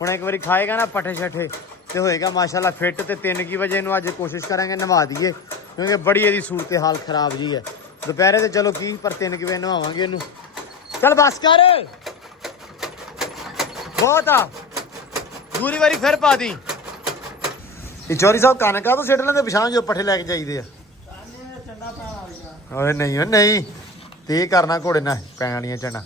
ਹੁਣ ਇੱਕ ਵਾਰੀ ਖਾਏਗਾ ਨਾ ਪੱਠੇ ਛੱਠੇ ਤੇ ਹੋਏਗਾ ਮਾਸ਼ਾਅੱਲਾ ਫਿੱਟ। ਤੇ 3 ਵਜੇ ਨੂੰ ਅੱਜ ਕੋਸ਼ਿਸ਼ ਕਰਾਂਗੇ ਨਵਾ ਦਈਏ ਕਿਉਂਕਿ ਬੜੀ ਇਹਦੀ ਸੂਰਤ ਹਾਲ ਖਰਾਬ ਜੀ ਹੈ। ਦੁਪਹਿਰੇ ਤੇ ਚਲੋ ਕੀ ਪਰ 3 ਵਜੇ ਨਵਾਵਾਂਗੇ ਇਹਨੂੰ। ਚੱਲ ਬਸ ਕਰ ਬਹੁਤ ਆ ਦੂਰੀ ਵਾਰੀ ਫਿਰ ਪਾ ਦੀ। ਇਹ ਚੋਰੀ ਸਾਹਿਬ ਕਣਕਾਂ ਤੋਂ ਸਿੱਟ ਲੈਂਦੇ ਪਛਾਣ ਜੋ ਪੱਠੇ ਲੈ ਕੇ ਜਾਈਦੇ ਆ। ਓਏ ਨਹੀਂ ਓ ਨਹੀਂ ਤੇ ਇਹ ਕਰਨਾ ਘੋੜੇ ਨਾਲ ਪੈਣ ਵਾਲੀਆਂ ਚੰਡਾ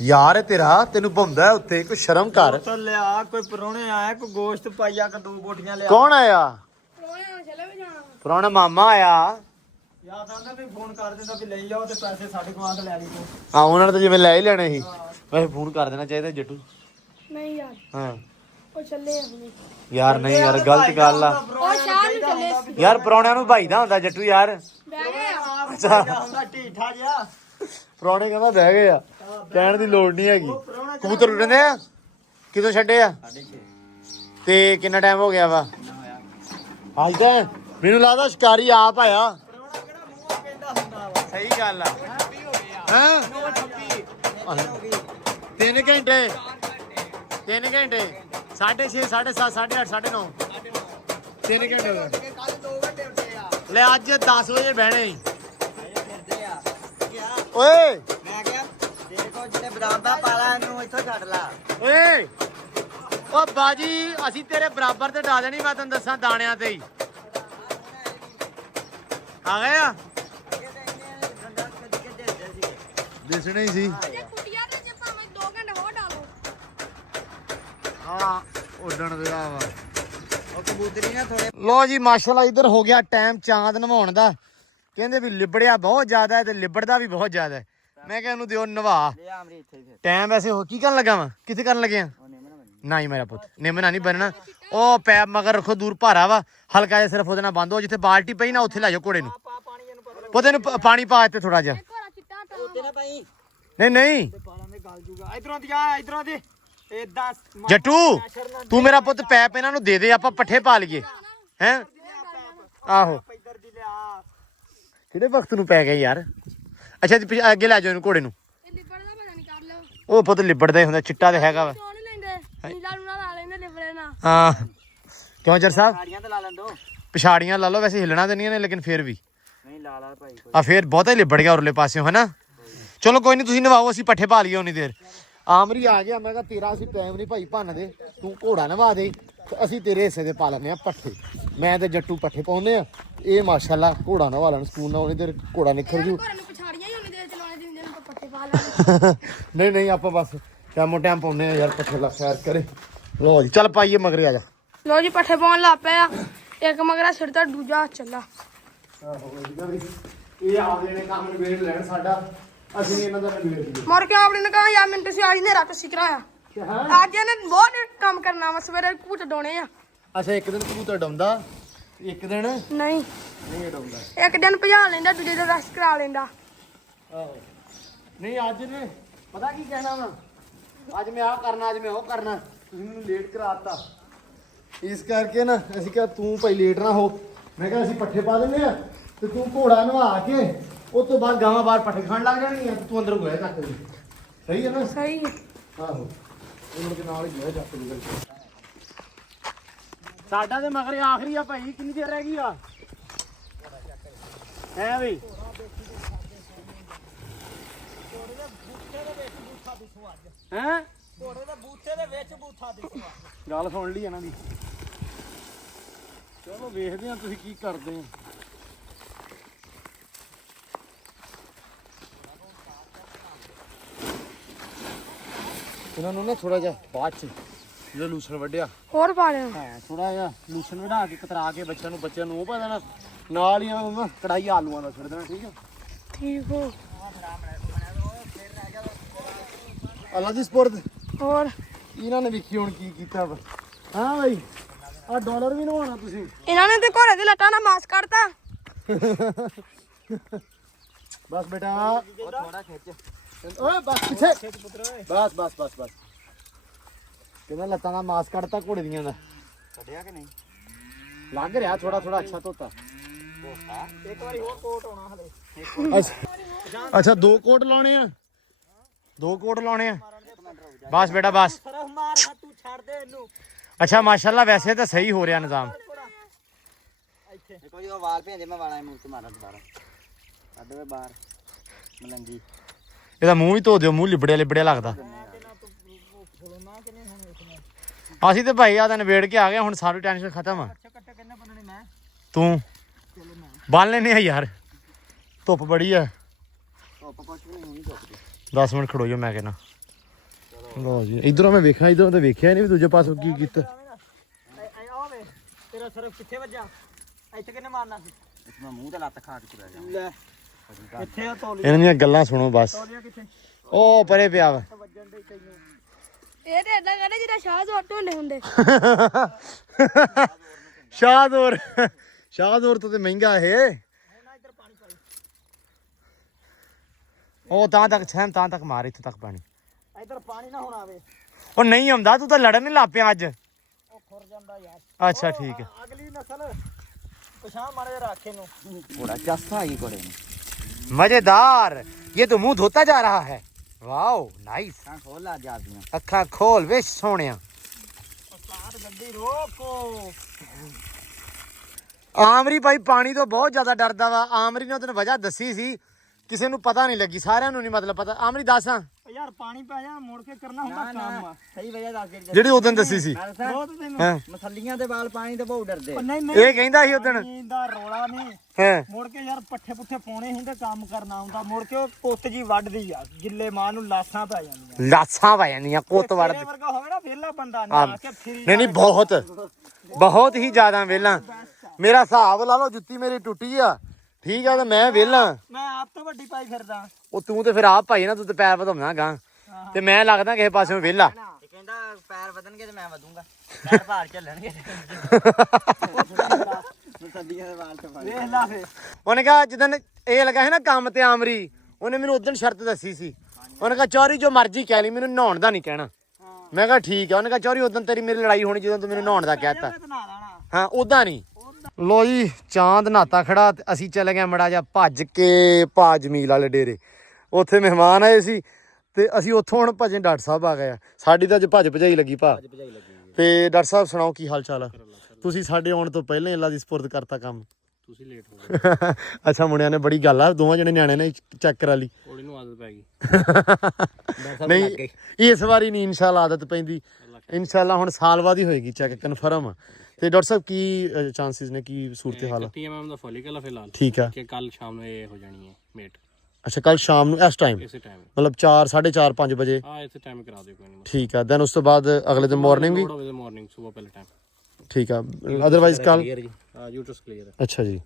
ਯਾਰ ਤੇਰਾ ਤੈਨੂੰ ਭੁੰਦਾ ਉੱਤੇ ਕੋਈ ਸ਼ਰਮ ਕਰ। ਲਿਆ ਕੋਈ ਪਰੋਣੇ ਆਇਆ ਕੋਈ ਗੋਸ਼ਤ ਪਾਈਆ ਕਿ 2 ਬੋਟੀਆਂ ਲਿਆ। ਕੌਣ ਆਇਆ? ਪ੍ਰੋਣੇ ਨਾਲ ਚਲੇ ਵੀ ਜਾਣਾ। ਪੁਰਾਣਾ ਮਾਮਾ ਆਇਆ। ਯਾਦ ਆਉਂਦਾ ਵੀ ਫੋਨ ਕਰ ਦਿੰਦਾ ਵੀ ਲਈ ਜਾਓ ਤੇ ਪੈਸੇ ਸਾਡੇ ਕੋਲ ਆ ਕੇ ਲੈ ਲਈ ਤੂੰ। ਹਾਂ ਉਹਨਾਂ ਨੇ ਤਾਂ ਜਿਵੇਂ ਲੈ ਹੀ ਲੈਣੇ ਸੀ। ਵੈਸੇ ਫੋਨ ਕਰ ਦੇਣਾ ਚਾਹੀਦਾ ਜੱਟੂ। ਨਹੀਂ ਯਾਰ ਹਾਂ ਉਹ ਚੱਲੇ ਆ ਹੁਣੇ। ਯਾਰ ਨਹੀਂ ਯਾਰ ਗਲਤ ਗੱਲ ਆ ਉਹ ਸ਼ਾਮ ਨੂੰ ਚੱਲੇ ਸੀ। ਯਾਰ ਪਰੌਣਿਆਂ ਨੂੰ ਭਾਈਦਾ ਹੁੰਦਾ ਜੱਟੂ ਯਾਰ। ਬਹਿ ਗਏ ਆ। ਅੱਛਾ ਹੁੰਦਾ ਢੀਠਾ ਜਿਹਾ। ਪਰੌਣੇ ਕਹਿੰਦਾ ਬਹਿ ਗਏ ਆ ਕਹਿਣ ਦੀ ਲੋੜ ਨਹੀਂ ਹੈਗੀ। ਕਬੂਤਰ ਉੱਡਦੇ ਆ ਕਿਦੋਂ ਛੱਡੇ ਆ? 6:30 ਤੇ ਕਿੰਨਾ ਟਾਈਮ ਹੋ ਗਿਆ ਵਾ? ਅੱਜ ਤਾਂ ਮੈਨੂੰ ਲੱਗਦਾ ਸ਼ਿਕਾਰੀ ਆਪ ਆਇਆ। ਪਰੋਣਾ ਕਿਹੜਾ ਮੂੰਹ ਕਹਿੰਦਾ ਹੁੰਦਾ ਵਾ। ਸਹੀ ਗੱਲ ਆ। ਹਾਂ 3 ਘੰਟੇ 3 ਘੰਟੇ 6:30 7:30 8:30 9:30 3 ਘੰਟੇ ਹੋ ਗਏ। ਕੱਲ 2 ਘੰਟੇ ਉੱਠੇ ਆ। ਲੈ ਅੱਜ 10 ਵਜੇ ਬਹਿਣੇ ਸੀ। ਫਿਰਦੇ ਆ ਓਏ ਮੈਂ ਕਿਹਾ ਤੇਰੇ ਕੋਲ ਜਿਹੜੇ ਬਦਾਮ ਦਾ ਪਾਲਾ ਇਹਨੂੰ ਇੱਥੋਂ ਛੱਡ ਲਾ। ਓਏ ਓ ਬਾਜੀ ਅਸੀਂ ਤੇਰੇ ਬਰਾਬਰ ਤੇ ਡਾ ਦੇਣੀ ਮੈਂ ਤੈਨੂੰ ਦੱਸਾਂ ਦਾਣਿਆਂ ਤੇ ਹੀ ਆ ਗਏ ਆ। ਦਿਸਣੇ ਹੀ ਸੀ। ਜੇ ਕੁਟੀਆਂ ਤੇ ਜੇ ਭਾਵੇਂ 2 ਘੰਟੇ ਹੋਰ ਡਾਲੋ। ਹਾਂ ਉੱਡਣ ਦੇ ਆ ਵਾ। ਉਹ ਕਬੂਤਰੀ ਨਾ ਥੋੜੇ ਲੋ ਜੀ ਮਾਸ਼ਾਅੱਲਾ ਇੱਧਰ ਹੋ ਗਿਆ ਟਾਈਮ ਚਾਂਦ ਨਵਾਉਣ ਦਾ। ਕਹਿੰਦੇ ਵੀ ਲਿਬੜਿਆ ਬਹੁਤ ਜ਼ਿਆਦਾ ਹੈ ਤੇ ਲਿਬੜਦਾ ਵੀ ਬਹੁਤ ਜ਼ਿਆਦਾ ਹੈ। ਮੈਂ ਕਿਹਾ ਇਹਨੂੰ ਦਿਓ ਨਵਾ। ਲਿਆ ਅਮਰੀ ਇੱਥੇ ਹੀ ਫਿਰ ਟਾਈਮ ਵੈਸੇ ਹੋ ਕੀ ਕਰਨ ਲੱਗਾ ਵਾ? ਕਿੱਥੇ ਕਰਨ ਲੱਗੇ ਆ? ਉਹਨੇ ਮੈਨੂੰ ਨਹੀਂ ਮੇਰਾ ਪੁੱਤ ਨਿੰਮਣਾ ਨਹੀਂ ਬਣਨਾ। ਉਹ ਪੈਪ ਮਗਰ ਰੱਖੋ ਦੂਰ ਭਾਰਾ ਵਾ ਹਲਕਾ ਜਿਹਾ ਸਿਰਫ ਉਹਦੇ ਨਾਲ ਬੰਦ ਹੋ। ਜਿੱਥੇ ਬਾਲਟੀ ਪਈ ਨਾ ਉੱਥੇ ਲੈ ਜਾਓ ਘੋੜੇ ਨੂੰ। ਪਾਣੀ ਇਹਨੂੰ ਪਤਾ ਪੋਤੇ ਨੂੰ ਪਾਣੀ ਪਾ ਇੱਥੇ ਥੋੜਾ ਜਿਹਾ। ਘੋੜਾ ਚਿੱਟਾ ਤਾਂ ਉੱਤੇ ਨਾ ਪਾਈ ਨਹੀਂ ਨਹੀਂ ਤੇ ਪਾਲਾਂ ਦੇ ਗਲ ਜੂਗਾ। ਇਧਰੋਂ ਦੀ ਆ ਇਧਰੋਂ ਦੀ ਇਦਾਂ ਜੱਟੂ ਤੂੰ ਮੇਰਾ ਪੁੱਤ ਪੈਪ ਇਹਨਾਂ ਨੂੰ ਦੇ ਦੇ ਆਪਾਂ ਪੱਠੇ ਪਾ ਲਈਏ ਹੈ। ਆਹੋ ਇੱਧਰ ਦੀ ਲਿਆ। ਕਿਹੜੇ ਵਕਤ ਨੂੰ ਪੈ ਗਏ ਯਾਰ। ਅੱਛਾ ਅੱਗੇ ਲੈ ਜਾਓ ਇਹਨੂੰ ਘੋੜੇ ਨੂੰ। ਇਹ ਲਿਬੜਦਾ ਪਤਾ ਨਹੀਂ ਕਰ ਲਓ। ਉਹ ਪੁੱਤ ਲਿਬੜਦਾ ਹੀ ਹੁੰਦਾ ਚਿੱਟਾ ਤੇ ਹੈਗਾ ਵਾ। ਕਿਉਂ ਨਹੀਂ ਲੈਂਦੇ ਨੀਲਾ ਲੂਣਾ ਲਾ ਲੈਂਦੇ ਲਿਬੜੇ ਨਾਲ। ਹਾਂ ਕਿਉਂ ਜਰ ਸਾਹਿਬ? ਸਾੜੀਆਂ ਤੇ ਲਾ ਲੈਂਦੋ। ਪਿਛਾੜੀਆਂ ਲਾ ਲਓ ਵੈਸੇ ਹਿੱਲਣਾ ਤੇ ਨਹੀਂ ਨੇ ਲੇਕਿਨ ਫਿਰ ਵੀ ਨਹੀਂ ਲਾ ਲਾ ਭਾਈ ਕੋਈ। ਆ ਫਿਰ ਬਹੁਤਾ ਹੀ ਲਿਬੜ ਗਿਆ ਉਰਲੇ ਪਾਸਿਓਂ ਹਨਾ। ਚਲੋ ਕੋਈ ਨਹੀਂ ਤੁਸੀਂ ਨਵਾਓ ਅਸੀਂ ਪੱਠੇ ਪਾ ਲਈਏ ਉਨੀ ਦੇਰ। ਆਮਰੀ ਆ ਗਿਆ ਮੈਂ ਕਿਹਾ ਤੇਰਾ ਅਸੀਂ ਟਾਈਮ ਨਹੀਂ ਭਾਈ ਭੰਨ ਦੇ ਤੂੰ ਘੋੜਾ ਨਵਾ ਦੇ ਤੇ ਅਸੀਂ ਤੇਰੇ ਹਿੱਸੇ ਦੇ ਪਾ ਲੈਂਦੇ ਆ ਪੱਠੇ। ਮੈਂ ਤੇ ਜੱਟੂ ਪੱਠੇ ਪਾਉਂਦੇ ਆ ਇਹ ਮਾਸ਼ਾਅੱਲਾ ਘੋੜਾ ਨਵਾ ਲੈਣ ਸਕੂਨ ਨਾਲ ਉਨੀ ਦੇਰ ਘੋੜਾ ਨਿਖਰ ਜੂ। ਘੋੜੇ ਨੂੰ ਪਛਾੜੀਆਂ ਹੀ ਉਹਨੇ ਦੇਰ ਚਲਾਉਣੇ ਦੀ ਹੁੰਦੇ ਨੇ ਪੱਟੇ ਪਾ ਨਹੀਂ ਨਹੀਂ ਆਪਾਂ ਬਸ ਟਾਈਮੋ ਟਾਈਮ ਪਾਉਂਦੇ ਆ ਯਾਰ, ਪੱਠੇ ਲਾ ਖੈਰ ਕਰੇ। ਲੋ ਜੀ ਚੱਲ ਪਾਈਏ ਮਗਰੇ ਆ ਜਾ। ਲੋ ਜੀ ਪੱਠੇ ਪਾਉਣ ਲੱਗ ਪਏ ਆ। ਇੱਕ ਮਗਰਾ ਸਿਰਦਾ ਦੂਜਾ ਚੱਲਾ। ਇਹ ਆਪਦੇ ਨੇ ਕੰਮ ਨਿਬੇੜ ਲੈਣ ਸਾਡਾ, ਅਸੀਂ ਨੀ ਇਹਨਾਂ ਦਾ ਨਿਬੇੜ ਦਈਏ। ਮਰ ਕੇ ਆਪਣੀ ਨੇ ਕਹਾ ਯਾਰ ਮਿੰਟ ਸੀ ਆਈ ਨੇ ਰੱਖ ਸਿਕਰਾਇਆ। ਅੱਜ ਇਹਨੇ ਬਹੁਤ ਕੰਮ ਕਰਨਾ ਵਾ, ਸਵੇਰੇ ਕੂਟ ਡੋਣੇ ਆ। ਅੱਛਾ ਇੱਕ ਦਿਨ ਕਬੂਤਰ ਡਾਉਂਦਾ, ਇੱਕ ਦਿਨ ਨਹੀਂ ਨਹੀਂ ਡਾਉਂਦਾ। ਇੱਕ ਦਿਨ ਭਜਾ ਲੈਂਦਾ, ਦੂਜੇ ਦਿਨ ਰੈਸਟ ਕਰਾ ਲੈਂਦਾ। ਆਹੋ ਨਹੀਂ ਅੱਜ ਨੇ ਪਤਾ ਕੀ ਕਹਿਣਾ ਵਾ, ਅੱਜ ਮੈਂ ਆਹ ਕਰਨਾ, ਅੱਜ ਮੈਂ ਉਹ ਕਰਨਾ, ਤੁਸੀਂ ਮੈਨੂੰ ਲੇਟ ਕਰਾਤਾ। ਇਸ ਕਰਕੇ ਨਾ ਅਸੀਂ ਕਿਹਾ ਤੂੰ ਭਾਈ ਲੇਟ ਨਾ ਹੋ। ਮੈਂ ਕਿਹਾ ਅਸੀਂ ਪੱਠੇ ਪਾ ਦਿੰਦੇ ਆ ਤੇ ਤੂੰ ਘੋੜਾ ਨਵਾ ਕੇ ਉਸ ਤੋਂ ਬਾਅਦ ਗਾਵਾਂ ਬਾਹਰ ਪੱਠੇ ਖਾਣ ਲੱਗ ਜਾਣਗੀਆਂ ਤੇ ਤੂੰ ਅੰਦਰ ਗੋਇਆ ਚੱਕ ਦੇ। ਸਹੀ ਹੈ ਨਾ? ਸਹੀ ਹੈ। ਆਹੋ ਉਹਨਾਂ ਦੇ ਨਾਲ ਹੀ ਗੋਇਆ ਚੱਕ ਦੇ। ਸਾਡਾ ਤੇ ਮਗਰ ਆਖਰੀ ਆ ਭਾਈ, ਕਿੰਨੀ ਦੇਰ ਰਹਿ ਗਈ ਆ ਹੈ ਬਈ? ਹੈਂ ਘੋੜੇ ਦੇ ਬੂਥੇ ਦੇ ਵਿੱਚ ਬੂਥਾ ਦਿਸੂ। ਗੱਲ ਸੁਣ ਲਈ ਇਹਨਾਂ ਦੀ। ਚਲੋ ਵੇਖਦੇ ਆ ਤੁਸੀਂ ਕੀ ਕਰਦੇ ਆ। ਇਹਨਾਂ ਨੂੰ ਨਾ ਥੋੜਾ ਜਿਹਾ ਬਾਅਦ ਚ ਜਿਹੜਾ ਲੂਸਣ ਵੱਢਿਆ, ਹੋਰ ਪਾ ਲਿਆ। ਹਾਂ ਥੋੜਾ ਜਿਹਾ ਲੂਸਣ ਵਢਾ ਕੇ ਕਤਰਾ ਕੇ ਬੱਚਿਆਂ ਨੂੰ ਉਹ ਪਾ ਦੇਣਾ, ਨਾਲ ਹੀ ਇਹਨਾਂ ਨੂੰ ਨਾ ਕੜਾਈ ਆਲੂਆਂ ਦਾ ਛੱਡ ਦੇਣਾ। ਠੀਕ ਆ? ਠੀਕ ਹੋ। ਅੱਲਾ ਦੀ ਸਪੁਰਦ। ਹੋਰ ਇਹਨਾਂ ਨੇ ਵੇਖੀ ਹੁਣ ਕੀ ਕੀਤਾ ਵਾ। ਹਾਂ ਬਾਈ ਆ ਡਾਲਰ ਵੀ ਨਵਾਉਣਾ ਤੁਸੀਂ। ਇਹਨਾਂ ਨੇ ਤੇ ਘੋੜੇ ਦੀ ਲੱਟਾਂ ਨਾਲ ਮਾਸ ਕੱਢਤਾ। ਬਸ ਬੇਟਾ ਥੋੜਾ ਖਿੱਚ ਓਏ, ਬਸ ਪਿੱਛੇ ਬਸ ਬਸ ਬਸ ਬਸ। ਕਿਹਨਾਂ ਲੱਤਾਂ ਦਾ ਮਾਸ ਕੱਢਤਾ ਘੋੜੇ ਦੀਆਂ ਦਾ? ਕੱਢਿਆ ਕਿ ਨਹੀਂ? ਲੱਗ ਰਿਹਾ ਥੋੜਾ ਥੋੜਾ ਅੱਛਾ ਧੋਤਾ। ਇੱਕ ਵਾਰੀ ਹੋਰ ਕੋਟ ਹੋਣਾ ਹਲੇ। ਅੱਛਾ 2 ਕੋਟ ਲਾਉਣੇ ਆ, 2 ਕੋਟ ਲਾਉਣੇ ਆ। ਬਸ ਬੇਟਾ ਬਸ। ਸਰਫ ਮਾਰ, ਤੂੰ ਛੱਡ ਦੇ ਇਹਨੂੰ। ਅੱਛਾ ਮਾਸ਼ਾਅੱਲਾ ਵੈਸੇ ਤਾਂ ਸਹੀ ਹੋ ਰਿਹਾ ਨਿਜ਼ਾਮ। ਦੇਖੋ ਜੀ ਉਹ ਵਾਲ ਭੇਜੇ, ਮੈਂ ਵਾਲਾਂ ਮੂੰਹ ਤੇ ਮਾਰਾਂ ਦੁਬਾਰਾ। ਕੱਢ ਵੇ ਬਾਹਰ ਮਲੰਗੀ। ਇਹਦਾ ਮੂੰਹ ਵੀ ਧੋ ਦਿਓ, ਮੂੰਹ ਲਿਬੜਿਆ ਲੱਗਦਾ। ਅਸੀਂ ਤੇ ਭਾਈ ਆਦਾ ਨਿਬੇੜ ਕੇ ਆ ਗਏ, ਹੁਣ ਸਾਰੀ ਟੈਨਸ਼ਨ ਖਤਮ ਆ। ਕੱਟੇ ਕਿੰਨੇ ਬੰਨਣੇ? ਮੈਂ ਤੂੰ ਬੰਨ ਲੈਨੇ ਆ ਯਾਰ, ਧੁੱਪ ਬੜੀ ਆ। ਧੁੱਪ ਕੁਛ ਵੀ ਨਹੀਂ ਹੋਣੀ, ਧੁੱਪ ਦੀ। 10 ਮਿੰਟ ਖੜੋ ਜੋ ਮੈਂ ਕਹਿੰਦਾ। ਲੋ ਜੀ ਇਧਰੋਂ ਮੈਂ ਵੇਖਾਂ, ਇਧਰੋਂ ਤਾਂ ਵੇਖਿਆ ਨਹੀਂ ਵੀ ਦੂਜੇ ਪਾਸੋਂ ਕੀ ਕੀਤਾ। ਆ ਵੇ ਤੇਰਾ ਸਰਫ ਕਿੱਥੇ ਵੱਜਾ? ਇੱਥੇ ਕਿੰਨੇ ਮਾਰਨਾ ਸੀ? ਮੈਂ ਮੂੰਹ ਤੇ ਲੱਤ ਖਾ ਕੇ ਤੁਰਿਆ ਜਾ। ਲੈ ਕਿੱਥੇ ਆ ਤੌਲੀਆ? ਇਹਨਾਂ ਦੀਆਂ ਗੱਲਾਂ ਸੁਣੋ ਬਸ। ਤੌਲੀਆ ਕਿੱਥੇ? ਉਹ ਪਰੇ ਪਿਆ ਵਾ। ਵੱਜਣ ਦੇ ਤੈਨੂੰ। ਇਹ ਤੇ ਏਦਾਂ ਕਹਿੰਦੇ ਜਿੱਦਾਂ ਸ਼ਾਹ ਜ਼ੋਰ ਢੋਲੇ ਹੁੰਦੇ। ਸ਼ਾਹਦੌਰ ਤੋਂ ਤੇ ਮਹਿੰਗਾ ਇਹ। ਉਹ ਤਾਂ ਤੱਕ ਮਾਰ, ਇੱਥੇ ਤੱਕ ਪਾਣੀ। ਇੱਧਰ ਪਾਣੀ ਨਾ ਹੁਣ ਆਵੇ। ਉਹ ਨਹੀਂ ਆਉਂਦਾ, ਤੂੰ ਤਾਂ ਲੜਨ ਨਹੀਂ ਲੱਗ ਪਿਆ ਅੱਜ। ਉਹ ਖੁਰ ਜਾਂਦਾ ਯਾਰ। ਅੱਛਾ ਠੀਕ ਹੈ। ਅਗਲੀ ਨਸਲ ਪਛਾਣ ਮਾਰੇ ਰੱਖੇ ਨੂੰ। ਘੋੜਾ ਚੱਸਾ ਹੀ ਘੋੜੇ ਨੂੰ। मजेदार, ये तो मुंह धोता जा रहा है। Wow nice. खोल ला जा दियां। अखा खोल वे सोनिया। उस्ताद गड्डी रोको। ਆਮਰੀ ਭਾਈ ਪਾਣੀ ਤੋਂ ਬਹੁਤ ਜ਼ਿਆਦਾ ਡਰਦਾ ਵਾ। ਆਮਰੀ ਨੇ ਉਹਨੂੰ ਵਜ੍ਹਾ ਦੱਸੀ ਸੀ, ਕਿਸੇ ਨੂੰ ਪਤਾ ਨਹੀਂ ਲੱਗੀ, ਸਾਰਿਆਂ ਨੂੰ ਨਹੀਂ ਮਤਲਬ ਪਤਾ। ਆਮਰੀ ਦੱਸਾਂ ਯਾਰ ਪਾਣੀ ਪੈ ਜਾ, ਮੁੜ ਕੇ ਕਰਨਾ ਹੁੰਦਾ ਕੰਮ। ਸਹੀ ਵਜ੍ਹਾ ਦੱਸ ਜਿਹੜੀ ਉਦੋਂ ਦੱਸੀ ਸੀ। ਬਹੁਤ ਤੈਨੂੰ ਹਾਂ ਮਸਲੀਆਂ ਦੇ ਵਾਲ ਪਾਣੀ ਤੇ ਬਹੁਤ ਡਰਦੇ। ਇਹ ਕਹਿੰਦਾ ਸੀ ਉਦੋਂ। ਦਾ ਰੋਲਾ ਨਹੀਂ। ਹਾਂ ਮੁੜ ਕੇ ਯਾਰ ਪੱਠੇ ਪੁੱਠੇ ਪਾਉਣੇ ਹੁੰਦੇ, ਕੰਮ ਕਰਨਾ ਹੁੰਦਾ। ਮੁੜ ਕੇ ਉਹ ਕੁੱਤ ਜੀ ਵੱਢਦੀ ਆ, ਗਿੱਲੇ ਮਾਂ ਨੂੰ ਲਾਸਾਂ ਪੈ ਜਾਂਦੀਆਂ। ਲਾਸਾਂ ਪੈ ਜਾਂਦੀਆਂ, ਕੁੱਤ ਵੜ। ਤੇਰੇ ਵਰਗਾ ਹੋਵੇ ਨਾ ਵਿਹਲਾ ਬੰਦਾ, ਨਾ ਕੇ ਫਿਰੀ ਨਹੀਂ ਬਹੁਤ ਹੀ ਜ਼ਿਆਦਾ ਵਿਹਲਾ। ਮੇਰਾ ਹਿਸਾਬ ਲਾ ਲਓ, ਜੁੱਤੀ ਮੇਰੀ ਟੁੱਟੀ ਆ, ਠੀਕ ਆ, ਤੇ ਮੈਂ ਵਿਹਲਾ। ਮੈਂ ਆਪ ਤੋਂ ਵੱਡੀ ਪਾਈ ਫਿਰਦਾ। ਉਹ ਤੂੰ ਤੇ ਫਿਰ ਆਪ ਭਾਈ ਨਾ, ਤੂੰ ਤੇ ਪੈਰ ਵਧਾਉਣਾ ਗਾਂ, ਤੇ ਮੈਂ ਲੱਗਦਾ ਕਿਸੇ ਪਾਸਿਓਂ ਵਿਹਲਾ। ਇਹ ਕਹਿੰਦਾ ਪੈਰ ਵਧਣਗੇ ਤੇ ਮੈਂ ਵਧੂੰਗਾ, ਪੈਰ ਭਾਰ ਚੱਲਣਗੇ। ਮਸਲੀਆਂ ਦੇ ਵਾਲ ਤੇ ਵੇਖ ਲਾ ਫੇ। ਉਹਨੇ ਕਿਹਾ ਜਦੋਂ ਇਹ ਲੱਗਾ ਸੀ ਨਾ ਕੰਮ ਤੇ ਆਮਰੀ, ਉਹਨੇ ਮੈਨੂੰ ਉਦੋਂ ਸ਼ਰਤ ਦੱਸੀ ਸੀ। ਉਹਨੇ ਕਿਹਾ ਚੌਰੀ ਜੋ ਮਰਜ਼ੀ ਕਹਿ ਲਈ, ਮੈਨੂੰ ਨਹਾਉਣ ਦਾ ਨਹੀਂ ਕਹਿਣਾ। ਮੈਂ ਕਿਹਾ ਠੀਕ ਆ। ਉਹਨੇ ਕਿਹਾ ਚੌਰੀ ਉਦੋਂ ਤੇਰੀ ਮੇਰੀ ਲੜਾਈ ਹੋਣੀ ਜਦੋਂ ਤੂੰ ਮੈਨੂੰ ਨਹਾਉਣ ਦਾ ਕਹਿਤਾ। ਹਾਂ ਉਦਾਂ ਨਹੀਂ। ਲੋ ਜੀ ਚਾਂਦ ਨਹਾਤਾ ਖੜਾ, ਤੇ ਅਸੀਂ ਚਲੇ ਗਏ ਮੜਾ ਜਾ ਭੱਜ ਕੇ ਭਾ ਜਮੀਲ ਵਾਲੇ ਡੇਰੇ। ਉੱਥੇ ਮਹਿਮਾਨ ਆਏ ਸੀ, ਤੇ ਅਸੀਂ ਉੱਥੋਂ ਹੁਣ ਭਜੇ ਡਾਕਟਰ ਸਾਹਿਬ ਆ ਗਏ ਆ। ਸਾਡੀ ਤਾਂ ਅੱਜ ਭੱਜ ਭਜਾਈ ਲੱਗੀ ਭਾ। ਤੇ ਡਾਕਟਰ ਸਾਹਿਬ ਸੁਣਾਓ ਕੀ ਹਾਲ ਚਾਲ ਆ? ਤੁਸੀਂ ਸਾਡੇ ਆਉਣ ਤੋਂ ਪਹਿਲਾਂ ਹੀ ਅੱਲਾ ਦੀ ਸਪੁਰਦ ਕਰਤਾ ਕੰਮ। ਤੁਸੀਂ ਲੇਟ ਹੋ ਗਏ। ਅੱਛਾ ਮੁੰਡਿਆਂ ਨੇ ਬੜੀ ਗੱਲ ਆ, ਦੋਵਾਂ ਜਣੇ ਨਿਆਣੇ ਨੇ ਚੈੱਕ ਕਰਾ ਲਈ। ਕੋੜੀ ਨੂੰ ਆਦਤ ਪੈ ਗਈ। ਨਹੀਂ ਇਸ ਵਾਰੀ ਨਹੀਂ ਇਨਸ਼ਾਅੱਲਾ ਆਦਤ ਪੈਂਦੀ। ਇਨਸ਼ਾਅੱਲਾ ਹੁਣ ਸਾਲ ਬਾਅਦ ਹੀ ਹੋਏਗੀ ਚੈੱਕ, ਕਨਫਰਮ ਆ। ਤੇ ਡਾਕਟਰ ਸਾਹਿਬ ਕੀ ਚਾਂਸਸ ਨੇ, ਕੀ ਸੂਰਤ ਹਾਲ ਆ? 31 mm ਦਾ ਫੋਲੀਕਲ ਆ ਫਿਲਹਾਲ। ਠੀਕ ਆ। ਕਿ ਕੱਲ ਸ਼ਾਮ ਨੂੰ ਇਹ ਹੋ ਜਾਣੀ ਹੈ ਮੇਟ। ਅੱਛਾ ਕੱਲ ਸ਼ਾਮ ਨੂੰ ਇਸ ਟਾਈਮ ਇਸੇ ਟਾਈਮ ਮਤਲਬ 4 4:30 5 ਵਜੇ ਹਾਂ ਇਸੇ ਟਾਈਮ ਕਰਾ ਦਿਓ ਕੋਈ ਨਹੀਂ ਠੀਕ ਆ। ਦੈਨ ਉਸ ਤੋਂ ਬਾਅਦ ਅਗਲੇ ਦਿਨ ਮਾਰਨਿੰਗ ਵੀ ਮਾਰਨਿੰਗ ਸਵੇਰ ਪਹਿਲੇ ਟਾਈਮ ਠੀਕ ਆ। ਅਦਰਵਾਈਜ਼ ਕੱਲ ਜੀ ਹਾਂ ਯੂਟਰਸ ਕਲੀਅਰ ਹੈ ਅੱਛਾ ਜੀ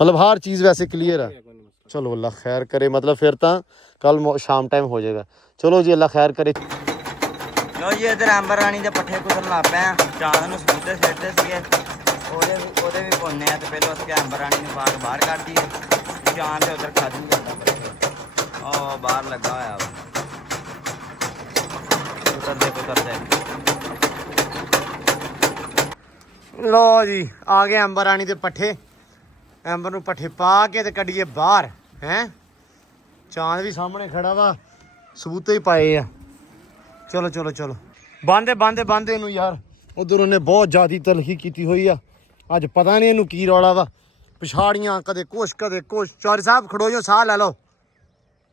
ਮਤਲਬ ਹਰ ਚੀਜ਼ ਵੈਸੇ ਕਲੀਅਰ ਆ। ਕੋਈ ਨਹੀਂ ਮਸਲਾ ਚਲੋ ਅੱਲਾ ਖੈਰ ਕਰੇ ਮਤਲਬ ਫਿਰ ਤਾਂ ਕੱਲ ਸ਼ਾਮ ਟਾਈਮ ਹੋ ਜਾਏਗਾ। ਚਲੋ ਜੀ ਅੱਲਾ ਖੈਰ ਕਰੇ। ਲੋ ਜੀ ਇਧਰ ਅੰਬਰ ਰਾਣੀ ਦੇ ਪੱਠੇ ਕੁਤਰਨ ਲੱਗ ਪਏ ਆ। ਚਾਂਦ ਨੂੰ ਸਬੂਤੇ ਸਿੱਟਦੇ ਸੀਗੇ ਉਹਦੇ ਵੀ ਪੁੰਨੇ ਆ ਤੇ ਪਹਿਲਾਂ ਉਸ ਕੇ ਅੰਬਰ ਰਾਣੀ ਨੂੰ ਬਾਹਰ ਕੱਢ ਦਈਏ। ਚਾਂਦ ਤੇ ਉਧਰ ਖਾ ਦੂੰਗਾ ਉਹ ਬਾਹਰ ਲੱਗਾ ਹੋਇਆ ਵਾ ਕੁਤਰਦੇ ਲੋ ਜੀ ਆ ਗਏ ਅੰਬਰ ਰਾਣੀ ਦੇ ਪੱਠੇ। ਅੰਬਰ ਨੂੰ ਪੱਠੇ ਪਾ ਕੇ ਤੇ ਕੱਢੀਏ ਬਾਹਰ ਹੈ। ਚਾਂਦ ਵੀ ਸਾਹਮਣੇ ਖੜਾ ਵਾ ਸਬੂਤੇ ਹੀ ਪਾਏ ਆ। ਚਲੋ ਚਲੋ ਚਲੋ ਬੰਦੇ ਇਹਨੂੰ ਯਾਰ ਉਧਰ ਉਹਨੇ ਬਹੁਤ ਜ਼ਿਆਦੀ ਤਲਖੀ ਕੀਤੀ ਹੋਈ ਆ। ਅੱਜ ਪਤਾ ਨਹੀਂ ਇਹਨੂੰ ਕੀ ਰੌਲਾ ਵਾ। ਪਿਛਾੜੀਆਂ ਕਦੇ ਕੁਛ ਚੌਧਰੀ ਸਾਹਿਬ ਖੜੋ ਜੋ ਸਾਹ ਲੈ ਲਓ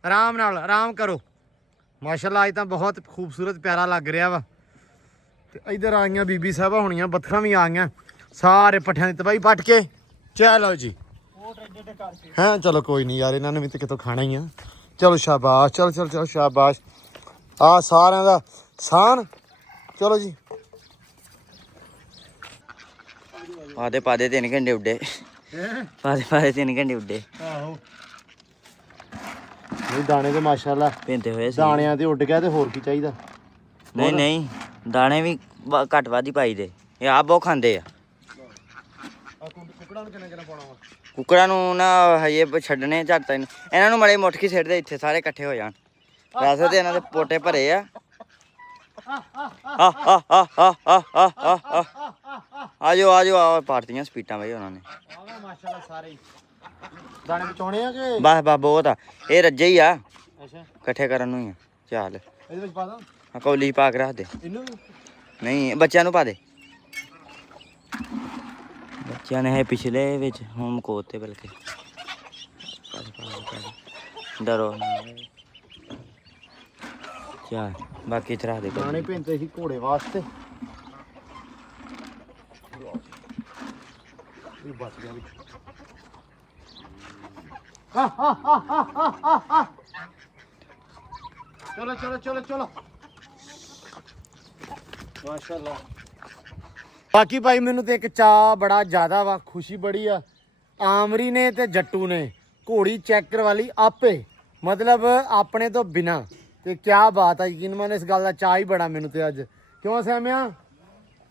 ਆਰਾਮ ਨਾਲ ਆਰਾਮ ਕਰੋ। ਮਾਸ਼ਾਅੱਲਾ ਅੱਜ ਤਾਂ ਬਹੁਤ ਖੂਬਸੂਰਤ ਪਿਆਰਾ ਲੱਗ ਰਿਹਾ ਵਾ। ਤੇ ਇਧਰ ਆ ਗਈਆਂ ਬੀਬੀ ਸਾਹਿਬਾਂ ਹੋਣੀਆਂ ਬੱਥਾਂ ਵੀ ਆ ਗਈਆਂ ਸਾਰੇ ਪੱਠਿਆਂ ਦੀ ਤਬਾਹੀ ਪੱਟ ਕੇ। ਚਲੋ ਜੀ ਹਾਂ ਚਲੋ ਕੋਈ ਨਹੀਂ ਯਾਰ ਇਹਨਾਂ ਨੇ ਵੀ ਤੇ ਕਿਤੋਂ ਖਾਣਾ ਹੀ ਆ। ਚਲੋ ਸ਼ਾਬਾਸ਼ ਚਲੋ ਸ਼ਾਬਾਸ਼ ਆ ਸਾਰਿਆਂ ਦਾ ਸਾਨ। ਚਲੋ ਜੀ ਪਾਦੇ 3 ਘੰਟੇ ਉੱਡੇ ਪਾਦੇ 3 ਘੰਟੇ ਉੱਡੇ ਆਹੋ ਨਹੀਂ ਦਾਣੇ ਤੇ ਮਾਸ਼ਾਅੱਲਾ ਪੈਂਦੇ ਹੋਏ ਸੀ। ਦਾਣਿਆਂ ਤੇ ਉੱਡ ਗਿਆ ਤੇ ਹੋਰ ਕੀ ਚਾਹੀਦਾ। ਨਹੀਂ ਦਾਣੇ ਵੀ ਘੱਟ ਵੱਧ ਹੀ ਪਾਈਦੇ। ਇਹ ਆਪ ਬਹੁਤ ਖਾਂਦੇ ਆ। ਕੁਕੜਾਂ ਨੂੰ ਕਿੰਨਾ ਪਾਉਣਾ ਵਾ ਕੁੱਕੜਾਂ ਨੂੰ ਨਾ ਹਜੇ ਛੱਡਣੇ ਝੱਟ ਇਹਨਾਂ ਨੂੰ ਮੜੇ ਮੁੱਠ ਕੇ ਸਿੱਟਦੇ ਇੱਥੇ ਸਾਰੇ ਇਕੱਠੇ ਹੋ ਜਾਣ। ਵੈਸੇ ਤੇ ਇਹਨਾਂ ਦੇ ਪੋਟੇ ਭਰੇ ਆ। ਆਜੋ ਪਾਰਟੀਆਂ ਸਪੀਟਾਂ ਬਈ ਉਹਨਾਂ ਨੇ ਆਵਾ ਮਾਸ਼ਾਅੱਲਾ ਸਾਰੇ ਦਾਣੇ ਬਚਾਉਣੇ ਆ ਕਿ ਬਸ ਬਹੁਤ ਆ। ਇਹ ਰੱਜੇ ਹੀ ਆ ਅੱਛਾ ਇਕੱਠੇ ਕਰਨ ਨੂੰ ਹੀ ਆ। ਚੱਲ ਇਹਦੇ ਵਿੱਚ ਪਾ ਦਾਂ ਕੌਲੀ ਪਾ ਕੇ ਰੱਖ ਦੇ। ਇਹਨੂੰ ਵੀ ਨਹੀਂ ਬੱਚਿਆਂ ਨੂੰ ਪਾ ਦੇ। ਬੱਚਿਆਂ ਨੇ ਇਹ ਪਿਛਲੇ ਵਿੱਚ ਹੁਣ ਕੋਤੇ ਬਲਕਿ ਡਰੋ ਚੱਲ ਬਾਕੀ ਇੱਥੇ ਰੱਖ ਦੇ। ਦਾਣੇ ਭਿੰਦੇ ਸੀ ਘੋੜੇ ਵਾਸਤੇ। ਇਹ ਬਚ ਗਿਆ ਵਿੱਚ ਚਲੋ ਮਾਸ਼ਾਅੱਲਾ। ਬਾਕੀ ਭਾਈ ਮੈਨੂੰ ਤੇ ਇੱਕ ਚਾਅ ਬੜਾ ਜ਼ਿਆਦਾ ਵਾ ਖੁਸ਼ੀ ਬੜੀ ਆ। ਆਮਰੀ ਨੇ ਤੇ ਜੱਟੂ ਨੇ ਘੋੜੀ ਚੈੱਕ ਕਰਵਾ ਲਈ ਆਪੇ ਮਤਲਬ ਆਪਣੇ ਤੋਂ ਬਿਨਾ। ਤੇ ਕਿਆ ਬਾਤ ਆ ਯਕੀਨ ਮੰਨ ਇਸ ਗੱਲ ਦਾ ਚਾਅ ਹੀ ਬੜਾ ਮੈਨੂੰ ਤੇ ਅੱਜ। ਕਿਉਂ ਸਹਿਮਿਆ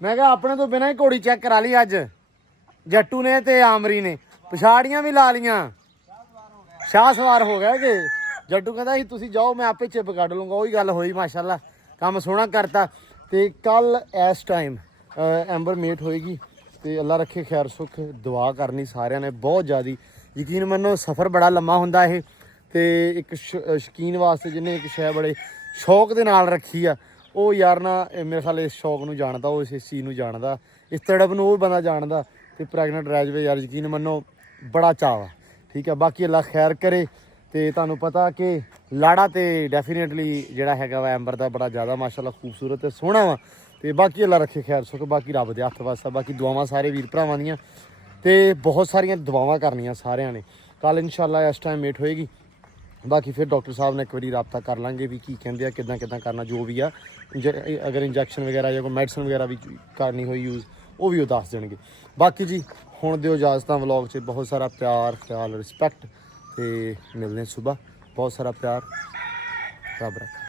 ਮੈਂ ਕਿਹਾ ਆਪਣੇ ਤੋਂ ਬਿਨਾ ਹੀ ਘੋੜੀ ਚੈੱਕ ਕਰਾ ਲਈ ਅੱਜ ਜੱਟੂ ਨੇ ਤੇ ਆਮਰੀ ਨੇ। ਪਛਾੜੀਆਂ ਵੀ ਲਾ ਲੀਆਂ ਸ਼ਾਹ ਸਵਾਰ ਹੋ ਗਿਆ ਕਿ ਜੱਟੂ ਕਹਿੰਦਾ ਸੀ ਤੁਸੀਂ ਜਾਓ ਮੈਂ ਆਪੇ ਚਿੱਪ ਕੱਢ ਲੂੰਗਾ। ਉਹੀ ਗੱਲ ਹੋਈ ਮਾਸ਼ਾਅੱਲਾ ਕੰਮ ਸੋਹਣਾ ਕਰਤਾ। ਤੇ ਕੱਲ ਇਸ ਟਾਈਮ ਐਂਬਰ ਮੇਟ ਹੋਏਗੀ ਤੇ ਅੱਲਾ ਰੱਖੇ ਖੈਰ ਸੁੱਖ ਦੁਆ ਕਰਨੀ ਸਾਰਿਆਂ ਨੇ ਬਹੁਤ ਜ਼ਿਆਦੀ। ਯਕੀਨ ਮੰਨੋ ਸਫ਼ਰ ਬੜਾ ਲੰਮਾ ਹੁੰਦਾ ਇਹ ਤੇ ਇੱਕ ਸ਼ੌਕੀਨ ਵਾਸਤੇ ਜਿਹਨੇ ਇੱਕ ਸ਼ੈ ਬੜੇ ਸ਼ੌਕ ਦੇ ਨਾਲ ਰੱਖੀ ਆ ਉਹ ਯਾਰ ਨਾ ਮੇਰੇ ਖਿਆਲ ਇਸ ਸ਼ੌਕ ਨੂੰ ਜਾਣਦਾ ਉਹ ਇਸ ਚੀਜ਼ ਨੂੰ ਜਾਣਦਾ ਇਸ ਤੜਪ ਨੂੰ ਉਹ ਬੰਦਾ ਜਾਣਦਾ। ਤੇ ਪ੍ਰੈਗਨੈਂਟ ਰਹਿ ਜਾਵੇ ਯਾਰ ਯਕੀਨ ਮੰਨੋ ਬੜਾ ਚਾਅ ਵਾ। ਠੀਕ ਆ ਬਾਕੀ ਅੱਲਾ ਖੈਰ ਕਰੇ। ਤੇ ਤੁਹਾਨੂੰ ਪਤਾ ਕਿ ਲਾੜਾ ਤੇ ਡੈਫੀਨੇਟਲੀ ਜਿਹੜਾ ਹੈਗਾ ਵਾ ਐਂਬਰ ਦਾ ਬੜਾ ਜ਼ਿਆਦਾ ਮਾਸ਼ਾਅੱਲਾ ਖੂਬਸੂਰਤ ਤੇ ਸੋਹਣਾ ਵਾ। ਤੇ ਬਾਕੀ ਅੱਲਾ ਰੱਖੇ ਖੈਰ ਸੁੱਖ। ਬਾਕੀ ਰੱਬ ਦੇ ਹੱਥ ਵਾਸਾ ਬਾਕੀ ਦੁਆਵਾਂ ਸਾਰੇ ਵੀਰ ਭਰਾਵਾਂ ਦੀਆਂ ਤੇ ਬਹੁਤ ਸਾਰੀਆਂ ਦੁਆਵਾਂ ਕਰਨੀਆਂ ਸਾਰਿਆਂ ਨੇ। ਕੱਲ ਇਨਸ਼ਾਅੱਲਾ ਇਸ ਟਾਈਮ ਮੇਟ ਹੋਏਗੀ। ਬਾਕੀ ਫਿਰ ਡਾਕਟਰ ਸਾਹਿਬ ਨਾਲ ਇੱਕ ਵਾਰੀ ਰਾਬਤਾ ਕਰ ਲਾਂਗੇ ਵੀ ਕੀ ਕਹਿੰਦੇ ਆ ਕਿੱਦਾਂ ਕਰਨਾ ਜੋ ਵੀ ਆ। ਅਗਰ ਇੰਜੈਕਸ਼ਨ ਵਗੈਰਾ ਜਾਂ ਕੋਈ ਮੈਡੀਸਨ ਵਗੈਰਾ ਵੀ ਕਰਨੀ ਹੋਈ ਯੂਜ਼ ਉਹ ਵੀ ਉਹ ਦੱਸ ਦੇਣਗੇ। ਬਾਕੀ ਜੀ ਹੁਣ ਦਿਓ ਇਜਾਜ਼ਤਾਂ। ਵਲੌਗ 'ਚ ਬਹੁਤ ਸਾਰਾ ਪਿਆਰ ਖਿਆਲ ਰਿਸਪੈਕਟ ਤੇ ਮਿਲਦੇ ਸੁਬਾ। ਬਹੁਤ ਸਾਰਾ ਪਿਆਰ ਰੱਬ ਰੱਖਾ।